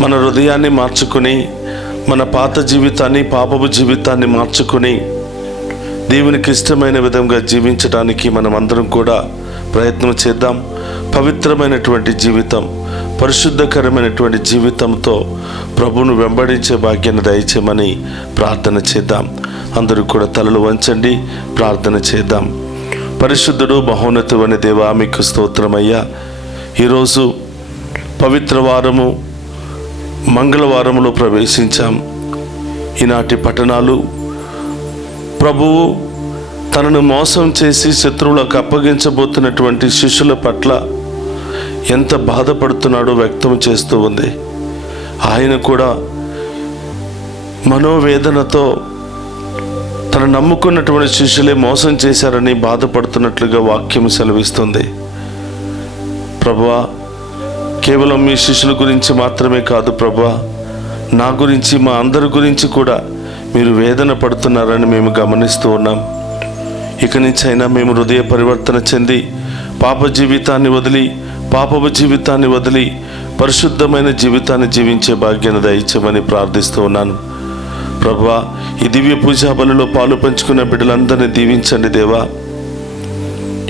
మన హృదయాన్ని మార్చుకుని, మన పాత జీవితాన్ని, పాపపు జీవితాన్ని మార్చుకుని దేవునికి ఇష్టమైన విధంగా జీవించడానికి మనమందరం కూడా ప్రయత్నం చేద్దాం. పవిత్రమైనటువంటి జీవితం, పరిశుద్ధకరమైనటువంటి జీవితంతో ప్రభువును వెంబడించే భాగ్యాన్ని దయచేయమని ప్రార్థన చేద్దాం. అందరూ కూడా తలలు వంచండి, ప్రార్థన చేద్దాం. పరిశుద్ధుడు మహోన్నతుడైన దేవా, మీకు స్తోత్రమయ్యా. ఈరోజు పవిత్ర వారము మంగళవారములో ప్రవేశించాం. ఈనాటి పట్టణాలు ప్రభువు తనను మోసం చేసి శత్రువులకు అప్పగించబోతున్నటువంటి శిష్యుల పట్ల ఎంత బాధపడుతున్నాడో వ్యక్తం చేస్తూ ఉంది. ఆయన కూడా మనోవేదనతో తను నమ్ముకున్నటువంటి శిష్యులే మోసం చేశారని బాధపడుతున్నట్లుగా వాక్యం సెలవిస్తుంది. ప్రభువా, కేవలం మీ శిష్యుల గురించి మాత్రమే కాదు ప్రభువా, నా గురించి, మా అందరి గురించి కూడా మీరు వేదన పడుతున్నారని మేము గమనిస్తూ ఉన్నాం. ఇక నుంచి అయినా మేము హృదయ పరివర్తన చెంది పాపపు జీవితాన్ని వదిలి పరిశుద్ధమైన జీవితాన్ని జీవించే భాగ్యాన్ని దయచేయమని ప్రార్థిస్తూ ఉన్నాను. ప్రభువా, ఈ దివ్య పూజా బలిలో పాలు పంచుకున్న బిడ్డలందరినీ దీవించండి దేవా.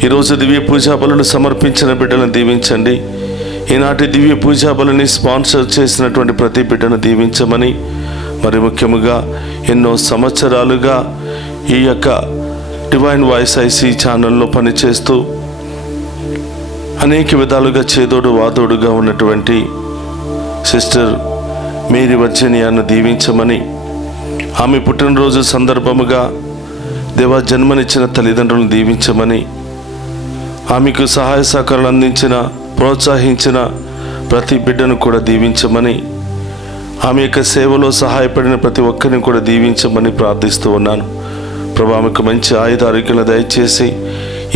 ఈరోజు దివ్య పూజా బలులు సమర్పించిన బిడ్డలను దీవించండి. ఈనాటి దివ్య పూజా బలిని స్పాన్సర్ చేసినటువంటి ప్రతి బిడ్డను దీవించమని, మరి ముఖ్యముగా ఎన్నో సంవత్సరాలుగా ఈ యొక్క డివైన్ వాయిస్ ఐసీ ఛానల్లో పనిచేస్తూ అనేక విధాలుగా చేదోడు వాదోడుగా ఉన్నటువంటి సిస్టర్ మేరీ వర్జీనియాను దీవించమని, ఆమె పుట్టినరోజు సందర్భముగా దేవా జన్మనిచ్చిన తల్లిదండ్రులను దీవించమని, ఆమెకు సహాయ సహకారాలు అందించిన, ప్రోత్సహించిన ప్రతి బిడ్డను కూడా దీవించమని, ఆమె యొక్క సేవలో సహాయపడిన ప్రతి ఒక్కరిని కూడా దీవించమని ప్రార్థిస్తూ ఉన్నాను. ప్రభు, ఆమెకు మంచి ఆరోగ్యాలు దయచేసి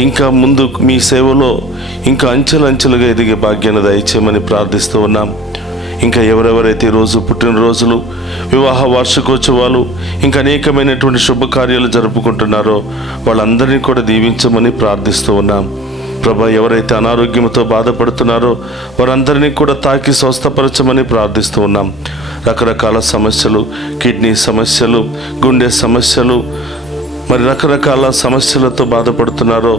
ఇంకా ముందు మీ సేవలో ఇంకా అంచెలంచెలుగా ఎదిగే భాగ్యాన్ని దయచేయమని ప్రార్థిస్తూ ఉన్నాం. ఇంకా ఎవరెవరైతే ఈరోజు పుట్టినరోజులు, వివాహ వార్షికోత్సవాలు, ఇంకా అనేకమైనటువంటి శుభకార్యాలు జరుపుకుంటున్నారో వాళ్ళందరినీ కూడా దీవించమని ప్రార్థిస్తూ ఉన్నాం. ప్రభా, ఎవరైతే అనారోగ్యంతో బాధపడుతున్నారో వారందరినీ కూడా తాకి స్వస్థపరచమని ప్రార్థిస్తూ ఉన్నాం. రకరకాల సమస్యలు, కిడ్నీ సమస్యలు, గుండె సమస్యలు, మరి రకరకాల సమస్యలతో బాధపడుతున్నారో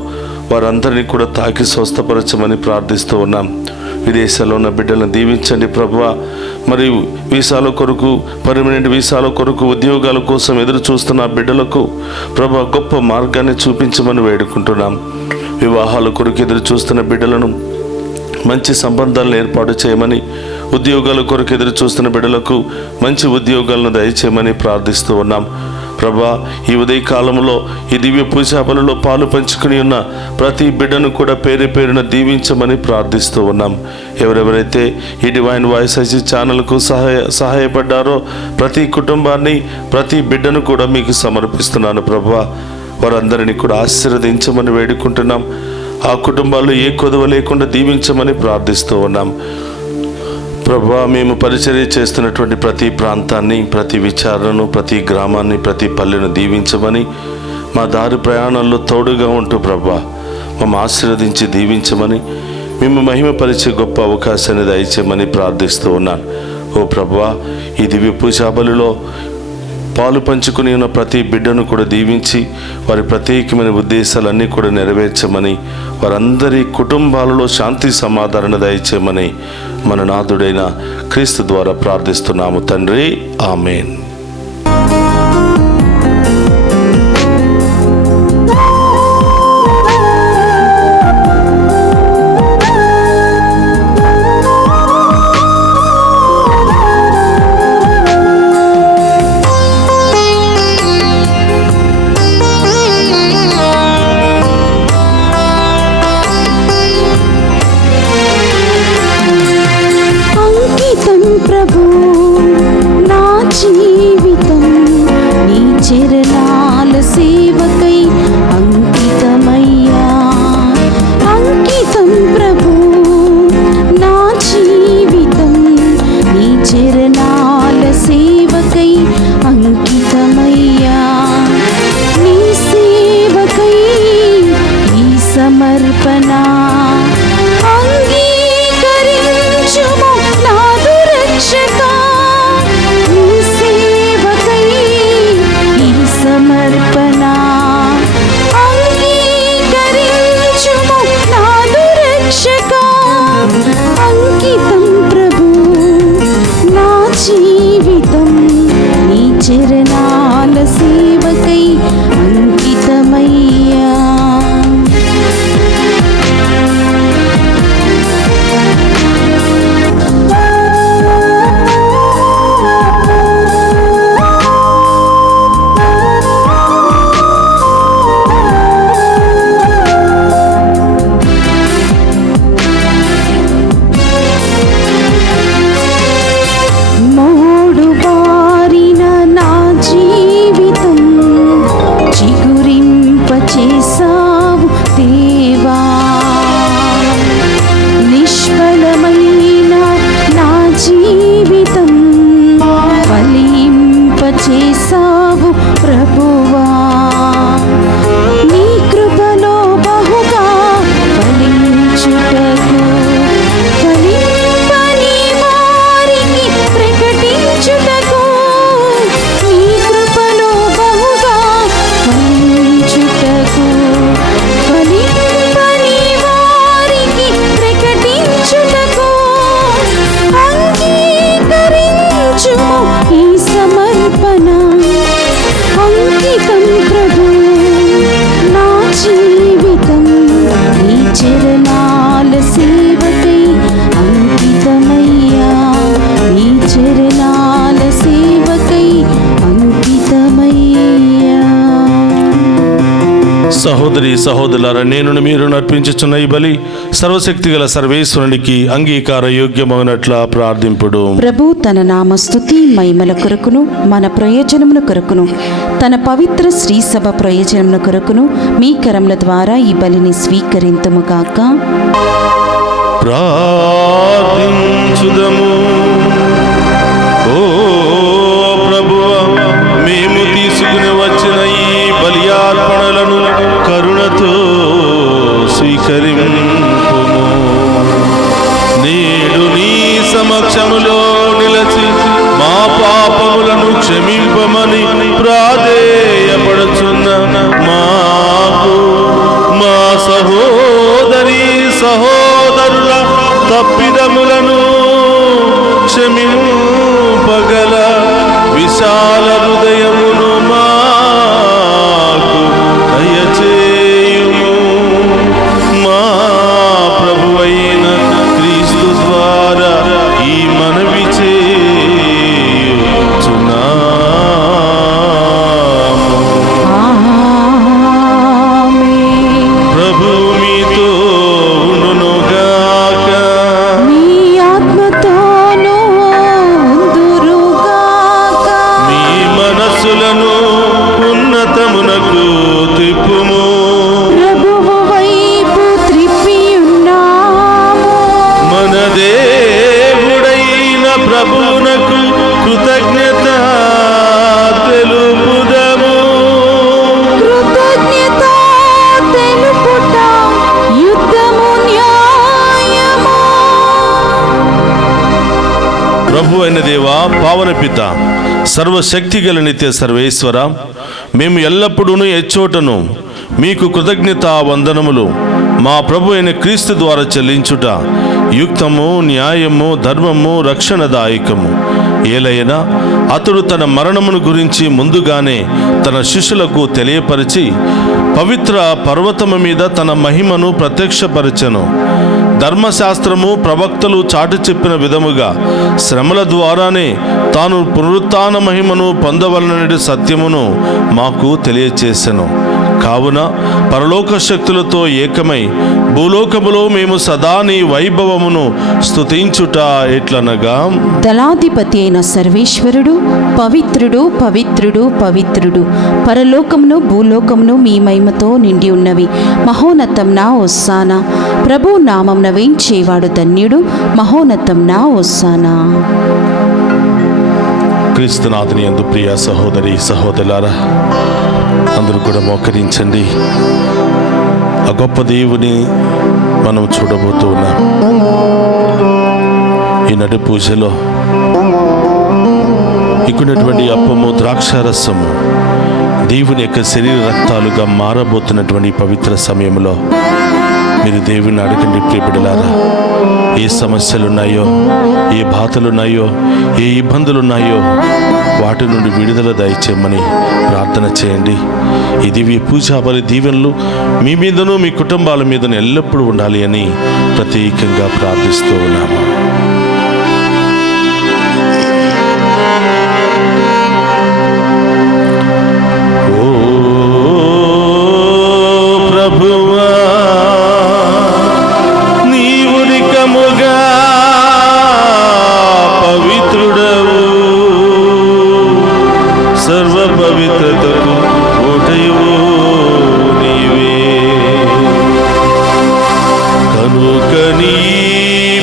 వారందరినీ కూడా తాకి స్వస్థపరచమని ప్రార్థిస్తూ ఉన్నాం. విదేశాల్లో ఉన్న బిడ్డలను దీవించండి ప్రభువా. మరియు వీసాల కొరకు, పర్మనెంట్ వీసాల కొరకు, ఉద్యోగాల కోసం ఎదురు చూస్తున్న బిడ్డలకు ప్రభువా గొప్ప మార్గాన్ని చూపించమని వేడుకుంటున్నాం. వివాహాల కొరకు ఎదురు చూస్తున్న బిడ్డలను మంచి సంబంధాలను ఏర్పాటు చేయమని, ఉద్యోగాల కొరకు ఎదురు చూస్తున్న బిడ్డలకు మంచి ఉద్యోగాలను దయచేయమని ప్రార్థిస్తూ ఉన్నాం. ప్రభా, ఈ ఉదయ కాలంలో ఈ దివ్య పూజా బలిలో పాలు పంచుకుని ఉన్న ప్రతి బిడ్డను కూడా పేరు పేరున దీవించమని ప్రార్థిస్తూ ఉన్నాం. ఎవరెవరైతే ఈ డివైన్ వాయిస్ ఐసీ ఛానల్కు సహాయపడ్డారో ప్రతి కుటుంబాన్ని, ప్రతి బిడ్డను కూడా మీకు సమర్పిస్తున్నాను ప్రభువా. వారందరినీ కూడా ఆశీర్వదించమని వేడుకుంటున్నాం. ఆ కుటుంబాల్లో ఏ కొదవ లేకుండా దీవించమని ప్రార్థిస్తూ ఉన్నాం. ప్రభువా, మేము పరిచర్య చేస్తున్నటువంటి ప్రతి ప్రాంతాన్ని, ప్రతి విచారణను, ప్రతి గ్రామాన్ని, ప్రతి పల్లెను దీవించమని, మా దారి ప్రయాణాల్లో తోడుగా ఉంటూ ప్రభువా మమ్మల్ని ఆశీర్వదించి దీవించమని, మేము మహిమపరిచే గొప్ప అవకాశాన్ని దయచేయమని ప్రార్థిస్తూ ఉన్నాను. ఓ ప్రభువా, ఈ దివ్య పూజా బలిలో పాలు పంచుకుని ఉన్న ప్రతి బిడ్డను కూడా దీవించి వారి ప్రత్యేకమైన ఉద్దేశాలన్నీ కూడా నెరవేర్చమని, వారందరి కుటుంబాలలో శాంతి సమాధానం దయచేయమని మన నాథుడైన క్రీస్తు ద్వారా ప్రార్థిస్తున్నాము తండ్రి. ఆమేన్. ప్రభు నా జీవితం సేవకై అంకితమయ్యా. అంకితం ప్రభు నా జీవితం, నీ చరణాల సేవకై అంకితమయ్యా. నీ సేవకై ఈ సమర్పణ అంగీకరించుము నాదు రక్షకా. నీ సేవకై ఈ సమర్పణ అంగీకరించుము నాదు రక్షకా. అంకితం ప్రభు నా జీవితం, నీ చరణాల సేవకై అంకితమయ్యా. మోడు బారిన నా జీవితం చిగురింపచేసావు దేవా. నిష్ఫలమైన నా జీవితం ఫలింపచేసావు ప్రభువా. నీ కృపలో బహుగా ఫలించుటకు, ఫలింపని వారికి ప్రకటించుటకు, నీ కృపలో బహుగా ఫలించుటకు, ఫలింపని వారికి ప్రకటించుటకు అంగీకరించుము ఈ సమర్పణ. అంకితం ప్రభు నా జీవితం, నీ చరణాల సేవకై అంకితమయ్యా. నీ చరణాల సేవకై అంకితమయ్యా. సహోదరి సహోదరులారా, నేను మీరు నర్పించుచున్న ఈ బలి సర్వశక్తిగల సర్వేశ్వరునికి అంగీకార యోగ్యమగినట్ల ప్రార్థింపుడు. ప్రభు తన నామ స్తుతి మహిమల కొరకును మన ప్రయోజనముల కొరకును తన పవిత్ర శ్రీసభ ప్రయోజనముల కొరకును మీ కరముల ద్వారా ఈ బలిని స్వీకరింతుముగాక. ప్రార్థించుదము. ఓ ప్రభువా, మేము తీసుకుని వచ్చిన ఈ బలియార్పణలను కరుణతో స్వీకరింపుము. నేడు నీ సమక్షములో నిలచి మా పాపములను క్షమింపమని ప్రాధేయపడుచున్న మాకు, మా సహోదరి సహోదరుల తప్పిదములను క్షమింపగల విశాల హృదయమును మాకు దయచేయుము. మా ప్రభువైన క్రీస్తు ద్వారా ఈ మనవి చేయుచున్నాము. ఆమేన్. ప్రభు మీతో ఉండునుగాక. మీ ఆత్మతోనూ ఉందురుగాక. మీ మనస్సులను ఉన్నతమునకు తిప్పుము. ప్రభువు వైపు త్రిప్పియున్నాము. మన దేవుడైన ప్రభువునకు కృతజ్ఞత తెలుపుదము. కృతజ్ఞత తెలుపుట యుద్ధము న్యాయము. ప్రభు అయిన దేవా, పావన పిత, సర్వశక్తి గల నిత్య సర్వేశ్వర, మేము ఎల్లప్పుడూ ఎచ్చోటను మీకు కృతజ్ఞత వందనములు మా ప్రభు అయిన క్రీస్తు ద్వారా చెల్లించుట యుక్తము, న్యాయము, ధర్మము, రక్షణదాయకము. ఏలైనా అతడు తన మరణమును గురించి ముందుగానే తన శిష్యులకు తెలియపరిచి పవిత్ర పర్వతము మీద తన మహిమను ప్రత్యక్షపరచెను. ధర్మశాస్త్రము ప్రవక్తలు చాటి చెప్పిన విధముగా శ్రమల ద్వారానే తాను పునరుత్థాన మహిమను పొందవలనని సత్యమును మాకు తెలియచేసెను. కావున పరలోక శక్తులతో ఏకమై భూలోకములో మేము సదా నీ వైభవమును స్తుతించుట ఎట్లనగా, దళాధిపతి అయిన సర్వేశ్వరుడు పవిత్రుడు పవిత్రుడు పవిత్రుడు, పరలోకమును భూలోకమును మీ మహిమతో నిండి ఉన్నవి. మహోన్నతం నా ఒస్సానా, ప్రభు నామం వేంచేవాడు ధన్యుడు. మహోన్నతం నా ఒస్సానా. క్రీస్తునాథుని యందు ప్రియ సహోదరి సహోదరులారా, అందరూ కూడా మోకరించండి. ఆ గొప్ప దేవుని మనం చూడబోతూ ఉన్నాం. ఈనాటి పూజలో ఇక్కడున్నటువంటి అప్పము ద్రాక్షారసము దేవుని యొక్క శరీర రక్తాలుగా మారబోతున్నటువంటి పవిత్ర సమయంలో మీరు దేవుని అడగండి. ప్రియ బిడ్డలారా, ఏ సమస్యలున్నాయో, ఏ బాధలున్నాయో, ఏ ఇబ్బందులున్నాయో వాటి నుండి విడుదల దయచేయమని ప్రార్థన చేయండి. ఈ దివ్య పూజా బలి దీవెనలు మీ మీదను మీ కుటుంబాల మీదను ఎల్లప్పుడూ ఉండాలి అని ప్రత్యేకంగా ప్రార్థిస్తూ ఉన్నాము.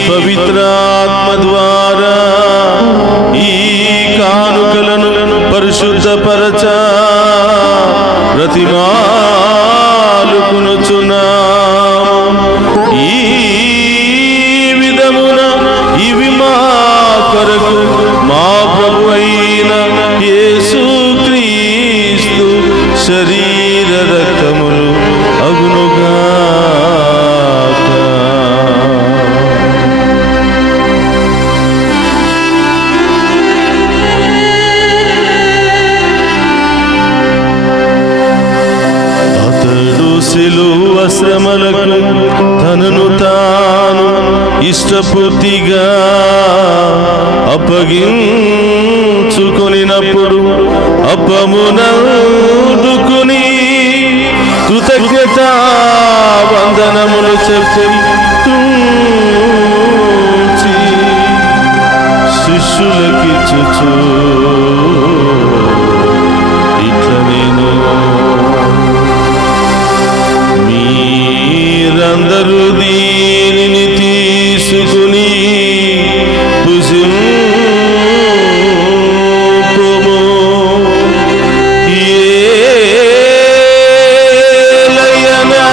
పవిత్రాత్మ ద్వారా ఈ కానుకలను పరిశుద్ధపరచ బ్రతిమాలుకొనుచున్నాము. ఈ విధమున ఇవి మా కొరకు మా ప్రభు అయిన యేసుక్రీస్తు శరీర రక్తములు అగునుగా. సిలువ శ్రమలకు తనను తాను ఇష్టపూర్తిగా అప్పగించుకొనినప్పుడు అప్పమునందుకుని కృతజ్ఞత వందనములు చెప్పి శిష్యులకిచ్చుచు ఇట్లా నేను మీరందరూ దీనిని తీసుకుని భుజింపుము. ఏలయనా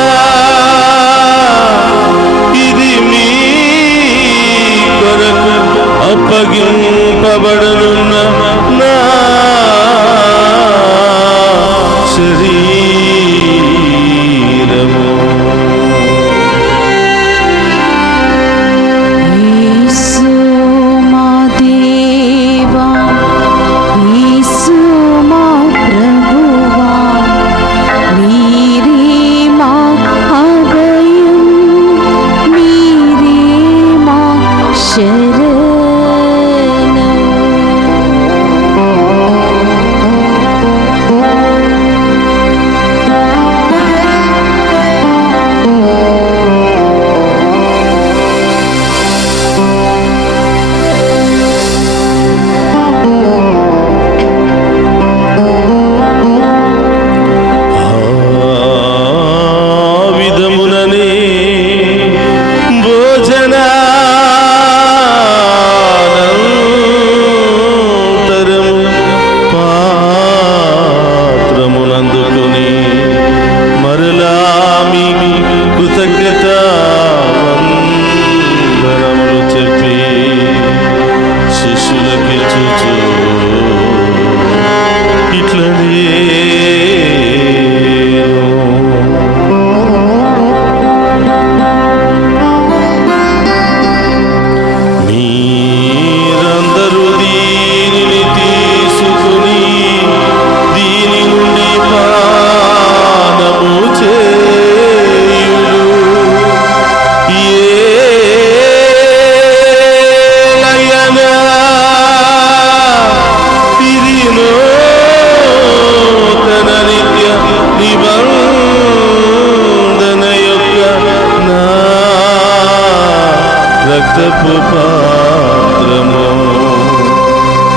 రక్తపు పాత్రము,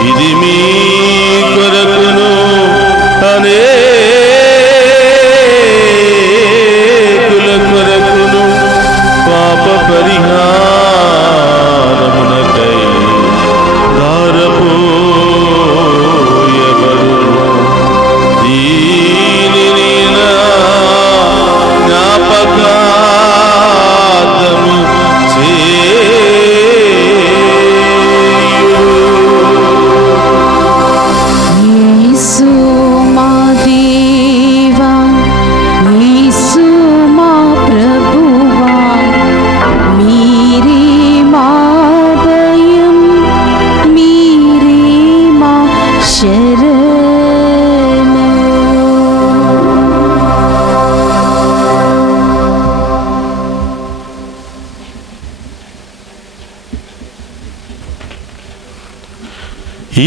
ఇది మీ కొరకును అనేకుల కొరకును పాప పరిహారమునకై ధారపోయబడును. దీనిని నా జ్ఞాపకార్థము యేసు మా దేవా, యేసు మా ప్రభువా, మీరే మా భయం, మీరే మా శరణు.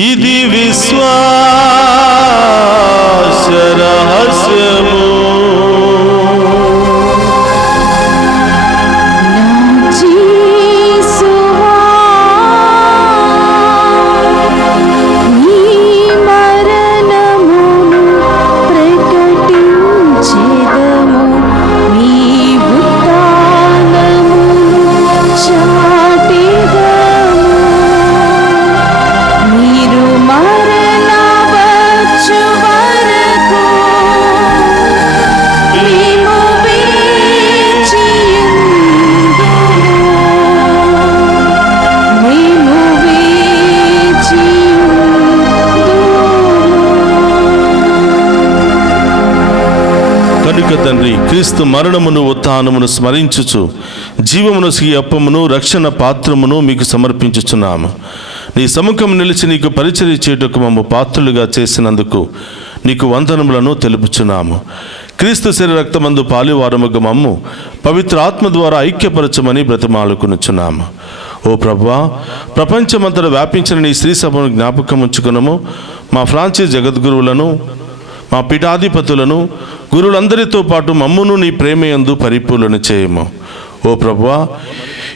ఇది విశ్వాస రహస్యము, నా జీసువా, నీ మరణమును ప్రకటించెదము, నీ ఉత్థానమును చాటెదము. మీరు మరణవచ్చు వరకు మేము వేచియుందుము, మేము వేచియుందుము. కనుక తండ్రి, క్రీస్తు మరణమును ఉత్థానమును స్మరించుచు జీవమును ఈ అప్పమును రక్షణ పాత్రమును మీకు సమర్పించుచున్నాము. నీ సముఖం నిలిచి నీకు పరిచర్య చేయుటకు మమ్ము పాత్రులుగా చేసినందుకు నీకు వందనములను తెలుపుచున్నాము. క్రీస్తు శరీర రక్తమందు పాలువారముగా మమ్ము పవిత్ర ఆత్మ ద్వారా ఐక్యపరచమని బ్రతిమాలుకొనుచున్నాము. ఓ ప్రభువా, ప్రపంచమంతటా వ్యాపించిన నీ శ్రీ సభను జ్ఞాపకం ఉంచుకునము. మా ఫ్రాన్సిస్ జగద్గురువులను, మా పీఠాధిపతులను, గురువులందరితో పాటు మమ్మును నీ ప్రేమయందు పరిపూర్ణ చేయము. ఓ ప్రభువా,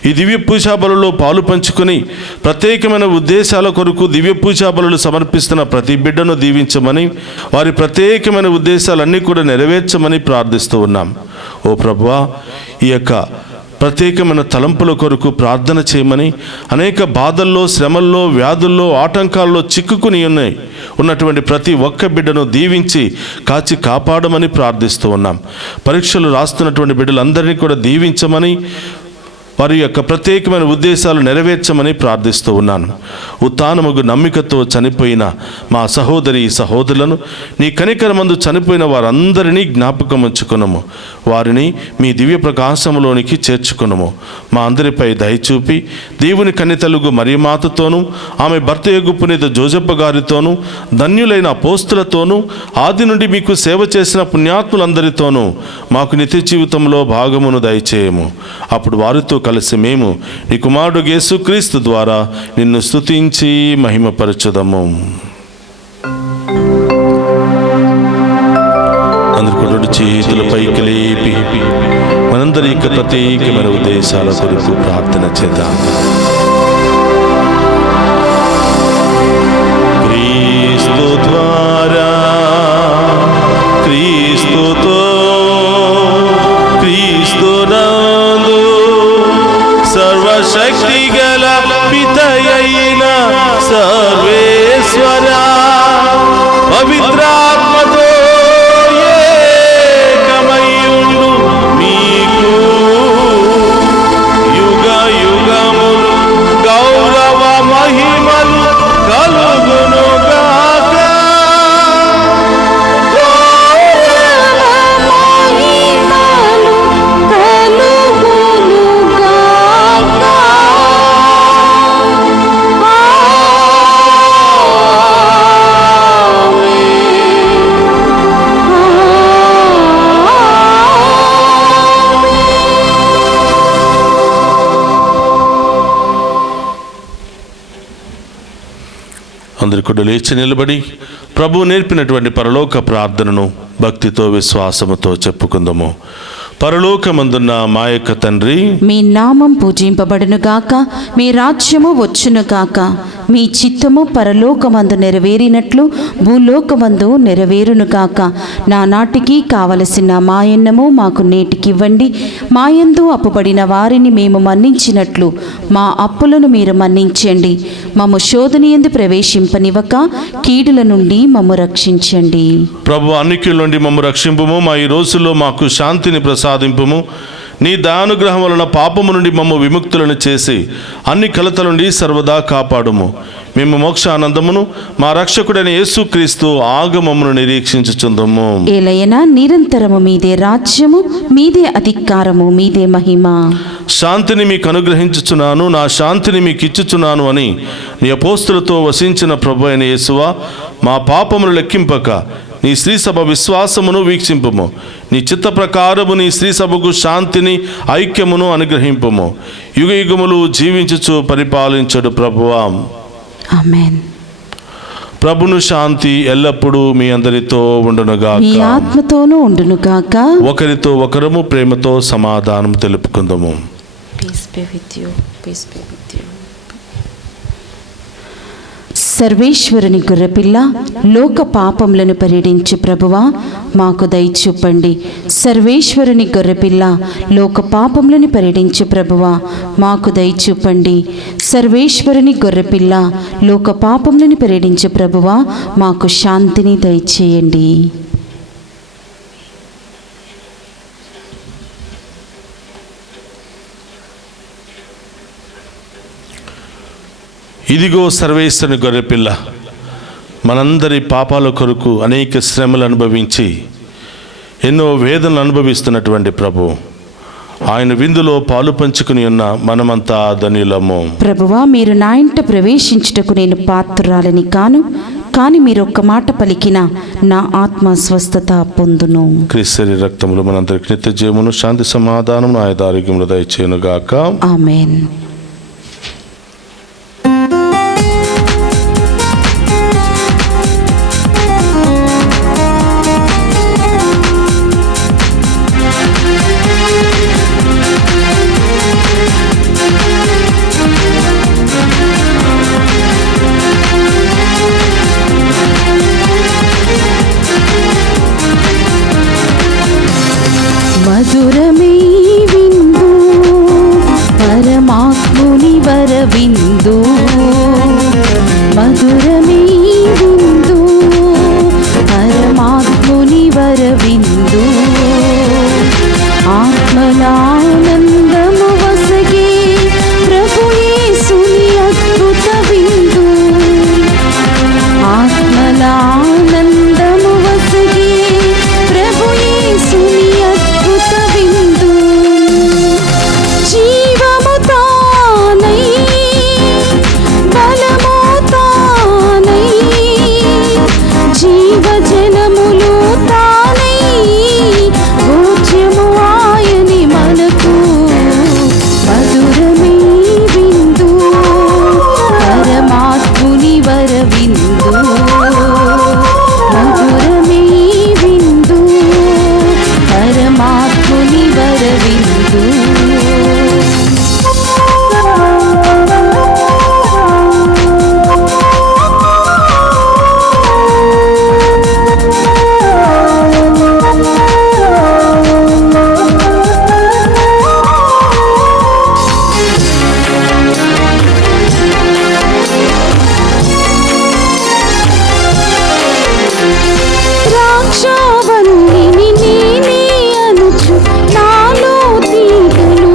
ఈ దివ్య పూజా బలులో పాలు పంచుకొని ప్రత్యేకమైన ఉద్దేశాల కొరకు దివ్య పూజా బలులు సమర్పిస్తున్న ప్రతి బిడ్డను దీవించమని, వారి ప్రత్యేకమైన ఉద్దేశాలన్నీ కూడా నెరవేర్చమని ప్రార్థిస్తూ ఉన్నాం. ఓ ప్రభువా, ఈ యొక్క ప్రత్యేకమైన తలంపుల కొరకు ప్రార్థన చేయమని, అనేక బాధల్లో, శ్రమల్లో, వ్యాధుల్లో, ఆటంకాల్లో చిక్కుకుని ఉన్నటువంటి ప్రతి ఒక్క బిడ్డను దీవించి కాచి కాపాడమని ప్రార్థిస్తూ ఉన్నాం. పరీక్షలు రాస్తున్నటువంటి బిడ్డలందరినీ కూడా దీవించమని, వారి యొక్క ప్రత్యేకమైన ఉద్దేశాలు నెరవేర్చమని ప్రార్థిస్తూ ఉన్నాను. ఉత్థానముగు నమ్మికతో చనిపోయిన మా సహోదరి సహోదరులను, నీ కనికరమందు చనిపోయిన వారందరినీ జ్ఞాపకం ఉంచుకునము. వారిని మీ దివ్య ప్రకాశములోనికి చేర్చుకునము. మా అందరిపై దయచూపి దేవుని కన్నితలుగు మరియమాతతోనూ, ఆమె భర్త యొగు పునీత జోజప్ప గారితోనూ, ధన్యులైన అపోస్తులతోనూ, ఆది నుండి మీకు సేవ చేసిన పుణ్యాత్ములందరితోనూ మాకు నిత్య జీవితంలో భాగమును దయచేయము. అప్పుడు వారితో కలిసి మేము నీ కుమారుడు యేసుక్రీస్తు ద్వారా నిన్ను స్తుతించి మహిమపరచుదము. అందరు కూడా చేతుల పైకి లేపి మనందరి యొక్క ప్రత్యేకమైన ఉద్దేశాల కొరకు ప్రార్థన చేద్దాం. క్రీస్తు ద్వారా, క్రీస్తుతో, క్రీస్తునందు సర్వశక్తి గల పితయైన సర్వేశ్వర పవిత్రాత్మతో ఏకమయ్యుండు మీకు యుగ యుగములు గౌరవ మహిమలు కలుగునుగాక. అందరు కూడా లేచి నిలబడి ప్రభు నేర్పినటువంటి పరలోక ప్రార్థనను భక్తితో విశ్వాసముతో చెప్పుకుందాము. పరలోకమందున్న మా యొక్క తండ్రి, మీ నామం పూజింపబడునుగాక, మీ రాజ్యము వచ్చునుగాక, మీ చిత్తము పరలోకమందు నెరవేరినట్లు భూలోకమందు నెరవేరునుగాక. నానాటికి కావలసిన మాయన్నము మాకు నేటికివ్వండి. మాయందు అప్పుబడిన వారిని మేము మన్నించినట్లు మా అప్పులను మీరు మన్నించండి. మమ్ము శోధనయందు ప్రవేశింపనివ్వక కీడుల నుండి మమ్ము రక్షించండి. ప్రభు అన్నికల నుండి మమ్ము రక్షింపుము. మా ఈ రోజుల్లో మాకు శాంతిని ప్రసాదింపుము. నీ దయానుగ్రహం వలన పాపము నుండి మమ్ము విముక్తులను చేసి అన్ని కలతల నుండి సర్వదా కాపాడుము. మేము మోక్ష ఆనందమును మా రక్షకుడైన యేసుక్రీస్తు ఆగమమును నిరీక్షించుచుందము. ఏలయనా నిరంతరము మీదే రాజ్యము, మీదే అధికారము, మీదే మహిమ. శాంతిని మీకు అనుగ్రహించుచున్నాను, నా శాంతిని మీకు ఇచ్చుచున్నాను అని నీ అపోస్తులతో వసించిన ప్రభు అయిన యేసువా, మా పాపమును లెక్కింపక నీ శ్రీ సభ విశ్వాసమును వీక్షింపుము. నీ చిత్త ప్రకారము నీ శ్రీ సభకు శాంతిని, ఐక్యమును అనుగ్రహింపుము. యుగ యుగములు జీవించుచు పరిపాలించడు ప్రభువా. ఆమేన్. ప్రభును శాంతి ఎల్లప్పుడూ మీ అందరితో ఉండునుగాక. మీ ఆత్మతోనూ ఉండునుగాక. ఒకరితో ఒకరము ప్రేమతో సమాధానం తెలుపుకుందాము. సర్వేశ్వరుని గొర్రెపిల్ల, లోక పాపములను పరిహరించు ప్రభువా, మాకు దయ చూపండి. సర్వేశ్వరుని గొర్రెపిల్ల, లోక పాపములను పరిహరించు ప్రభువా, మాకు దయ చూపండి. సర్వేశ్వరుని గొర్రెపిల్ల, లోక పాపములను పరిహరించు ప్రభువా, మాకు శాంతిని దయచేయండి. ఇదిగో సర్వేశ్వరుని గొర్రెపిల్ల, మనందరి పాపాల కొరకు అనేక శ్రమలు అనుభవించి ఎన్నో వేదనలు అనుభవిస్తున్నటువంటి ప్రభు, ఆయన విందులో పాలు పంచుకుని ఉన్న మనమంతా ధన్యులము. ప్రభువా, మీరు నా ఇంట ప్రవేశించుటకు నేను పాత్రురాలని కాను, కానీ మీరు ఒక్క మాట పలికిన నా ఆత్మ స్వస్థత పొందును. క్రీస్తు రక్తములు మనందరికి నిత్య జీవమును, శాంతి సమాధానం, ఆయుధ ఆరోగ్యములు దయచేయునుగాక. ఆమేన్. మధురమే విందు, పరమాత్ముని వరవిందు. మధురమే విందు, పరమాత్ముని వరవిందు. ఆత్మలానందము వసగే ప్రభు యేసుని అద్భుత విందు. ఆత్మలానందము వసగే ప్రభు యేసుని అద్భుత విందు. జీవము తానై, బలము తానై, జీవజలములు తానై, భోజ్యము ఆయని మనకు. మధురమే విందు, పరమాత్ముని వరవిందు. మధురమే విందు, పరమాత్ముని వరవిందు. ద్రాక్షావల్లిని నేనే అనుచు, నాలో తీగలు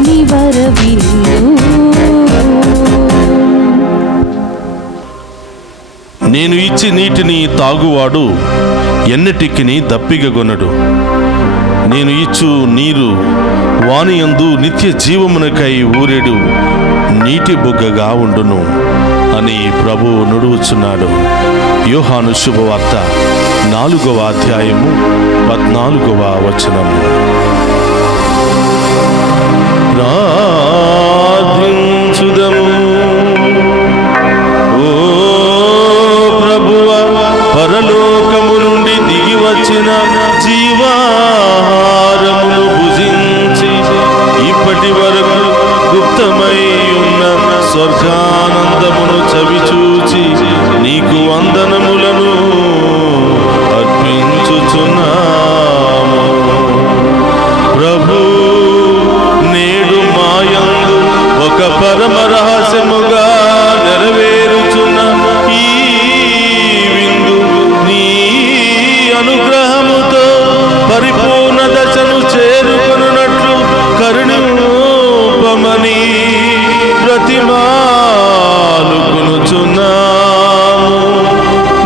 దేవుని వరవిల్లు. నేను ఇచ్చి నీటిని తాగువాడు ఎన్నటికిని దప్పిగగొనడు. నేను ఇచ్చు నీరు వానియందు నిత్య జీవమునకై ఊరెడు నీటి బుగ్గగా ఉండును అని ప్రభువు నుడువుచున్నాడు. యోహాను శుభవార్త 4వ అధ్యాయము 14వ వచనము. ప్రార్థించుదము. ఓ ప్రభువా, పరలోకము నుండి దిగి వచ్చిన జీవాహారమును భుజించి ఇప్పటి వరకు గుప్తమై ఉన్న స్వర్గానందమును చవిచూచి నీకు వందనములను అర్పించుచున్నాము. ప్రభు, నేడు మాయందు ఒక పరమ రహస్యముగా నెరవేరుచున్న ఈ విందు నీ అనుగ్రహముతో పరిపూర్ణ దశను చేరుకొనున్నట్లు కరుణింపమని బ్రతిమాలుకొనుచున్నాము.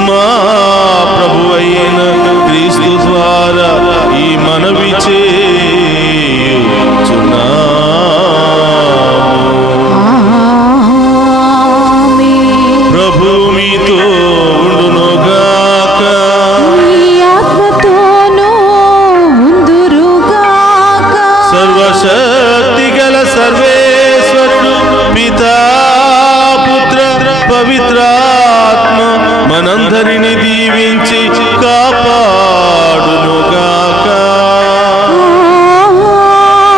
మా ప్రభువైన క్రీస్తు ద్వారా ఈ మనవి ఆమేన్. ప్రభు మీతో ఉండునుగాక. నీ ఆత్మతోనూ ఉందురుగాక. సర్వశక్తి గల సర్వేశ్వరుడు పితా పుత్ర పవిత్రాత్మ మనందరిని దీవించి కాపాడునుగాక.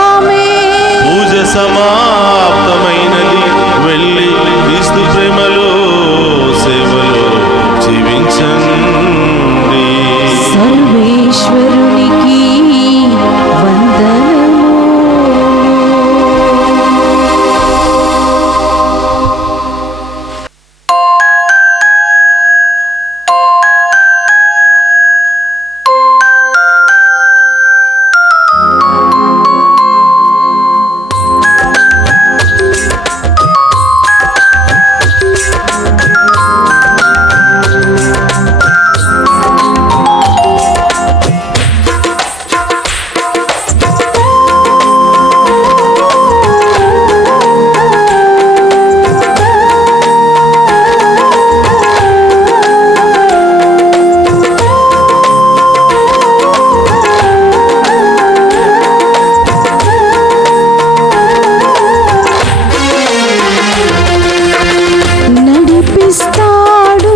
ఆమేన్. పూజ సమాప్తమైనది. వెళ్ళి క్రీస్తు ప్రేమలో సేవలో జీవించండి. సర్వేశ్వరునికి వందనము. నడిపిస్తాడు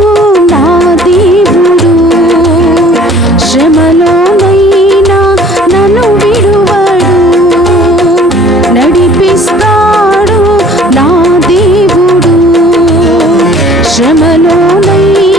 నా దేవుడు, శ్రమలోనైనా నన్ను విడువడు. నడిపిస్తాడు నా దేవుడు, శ్రమలోనైనా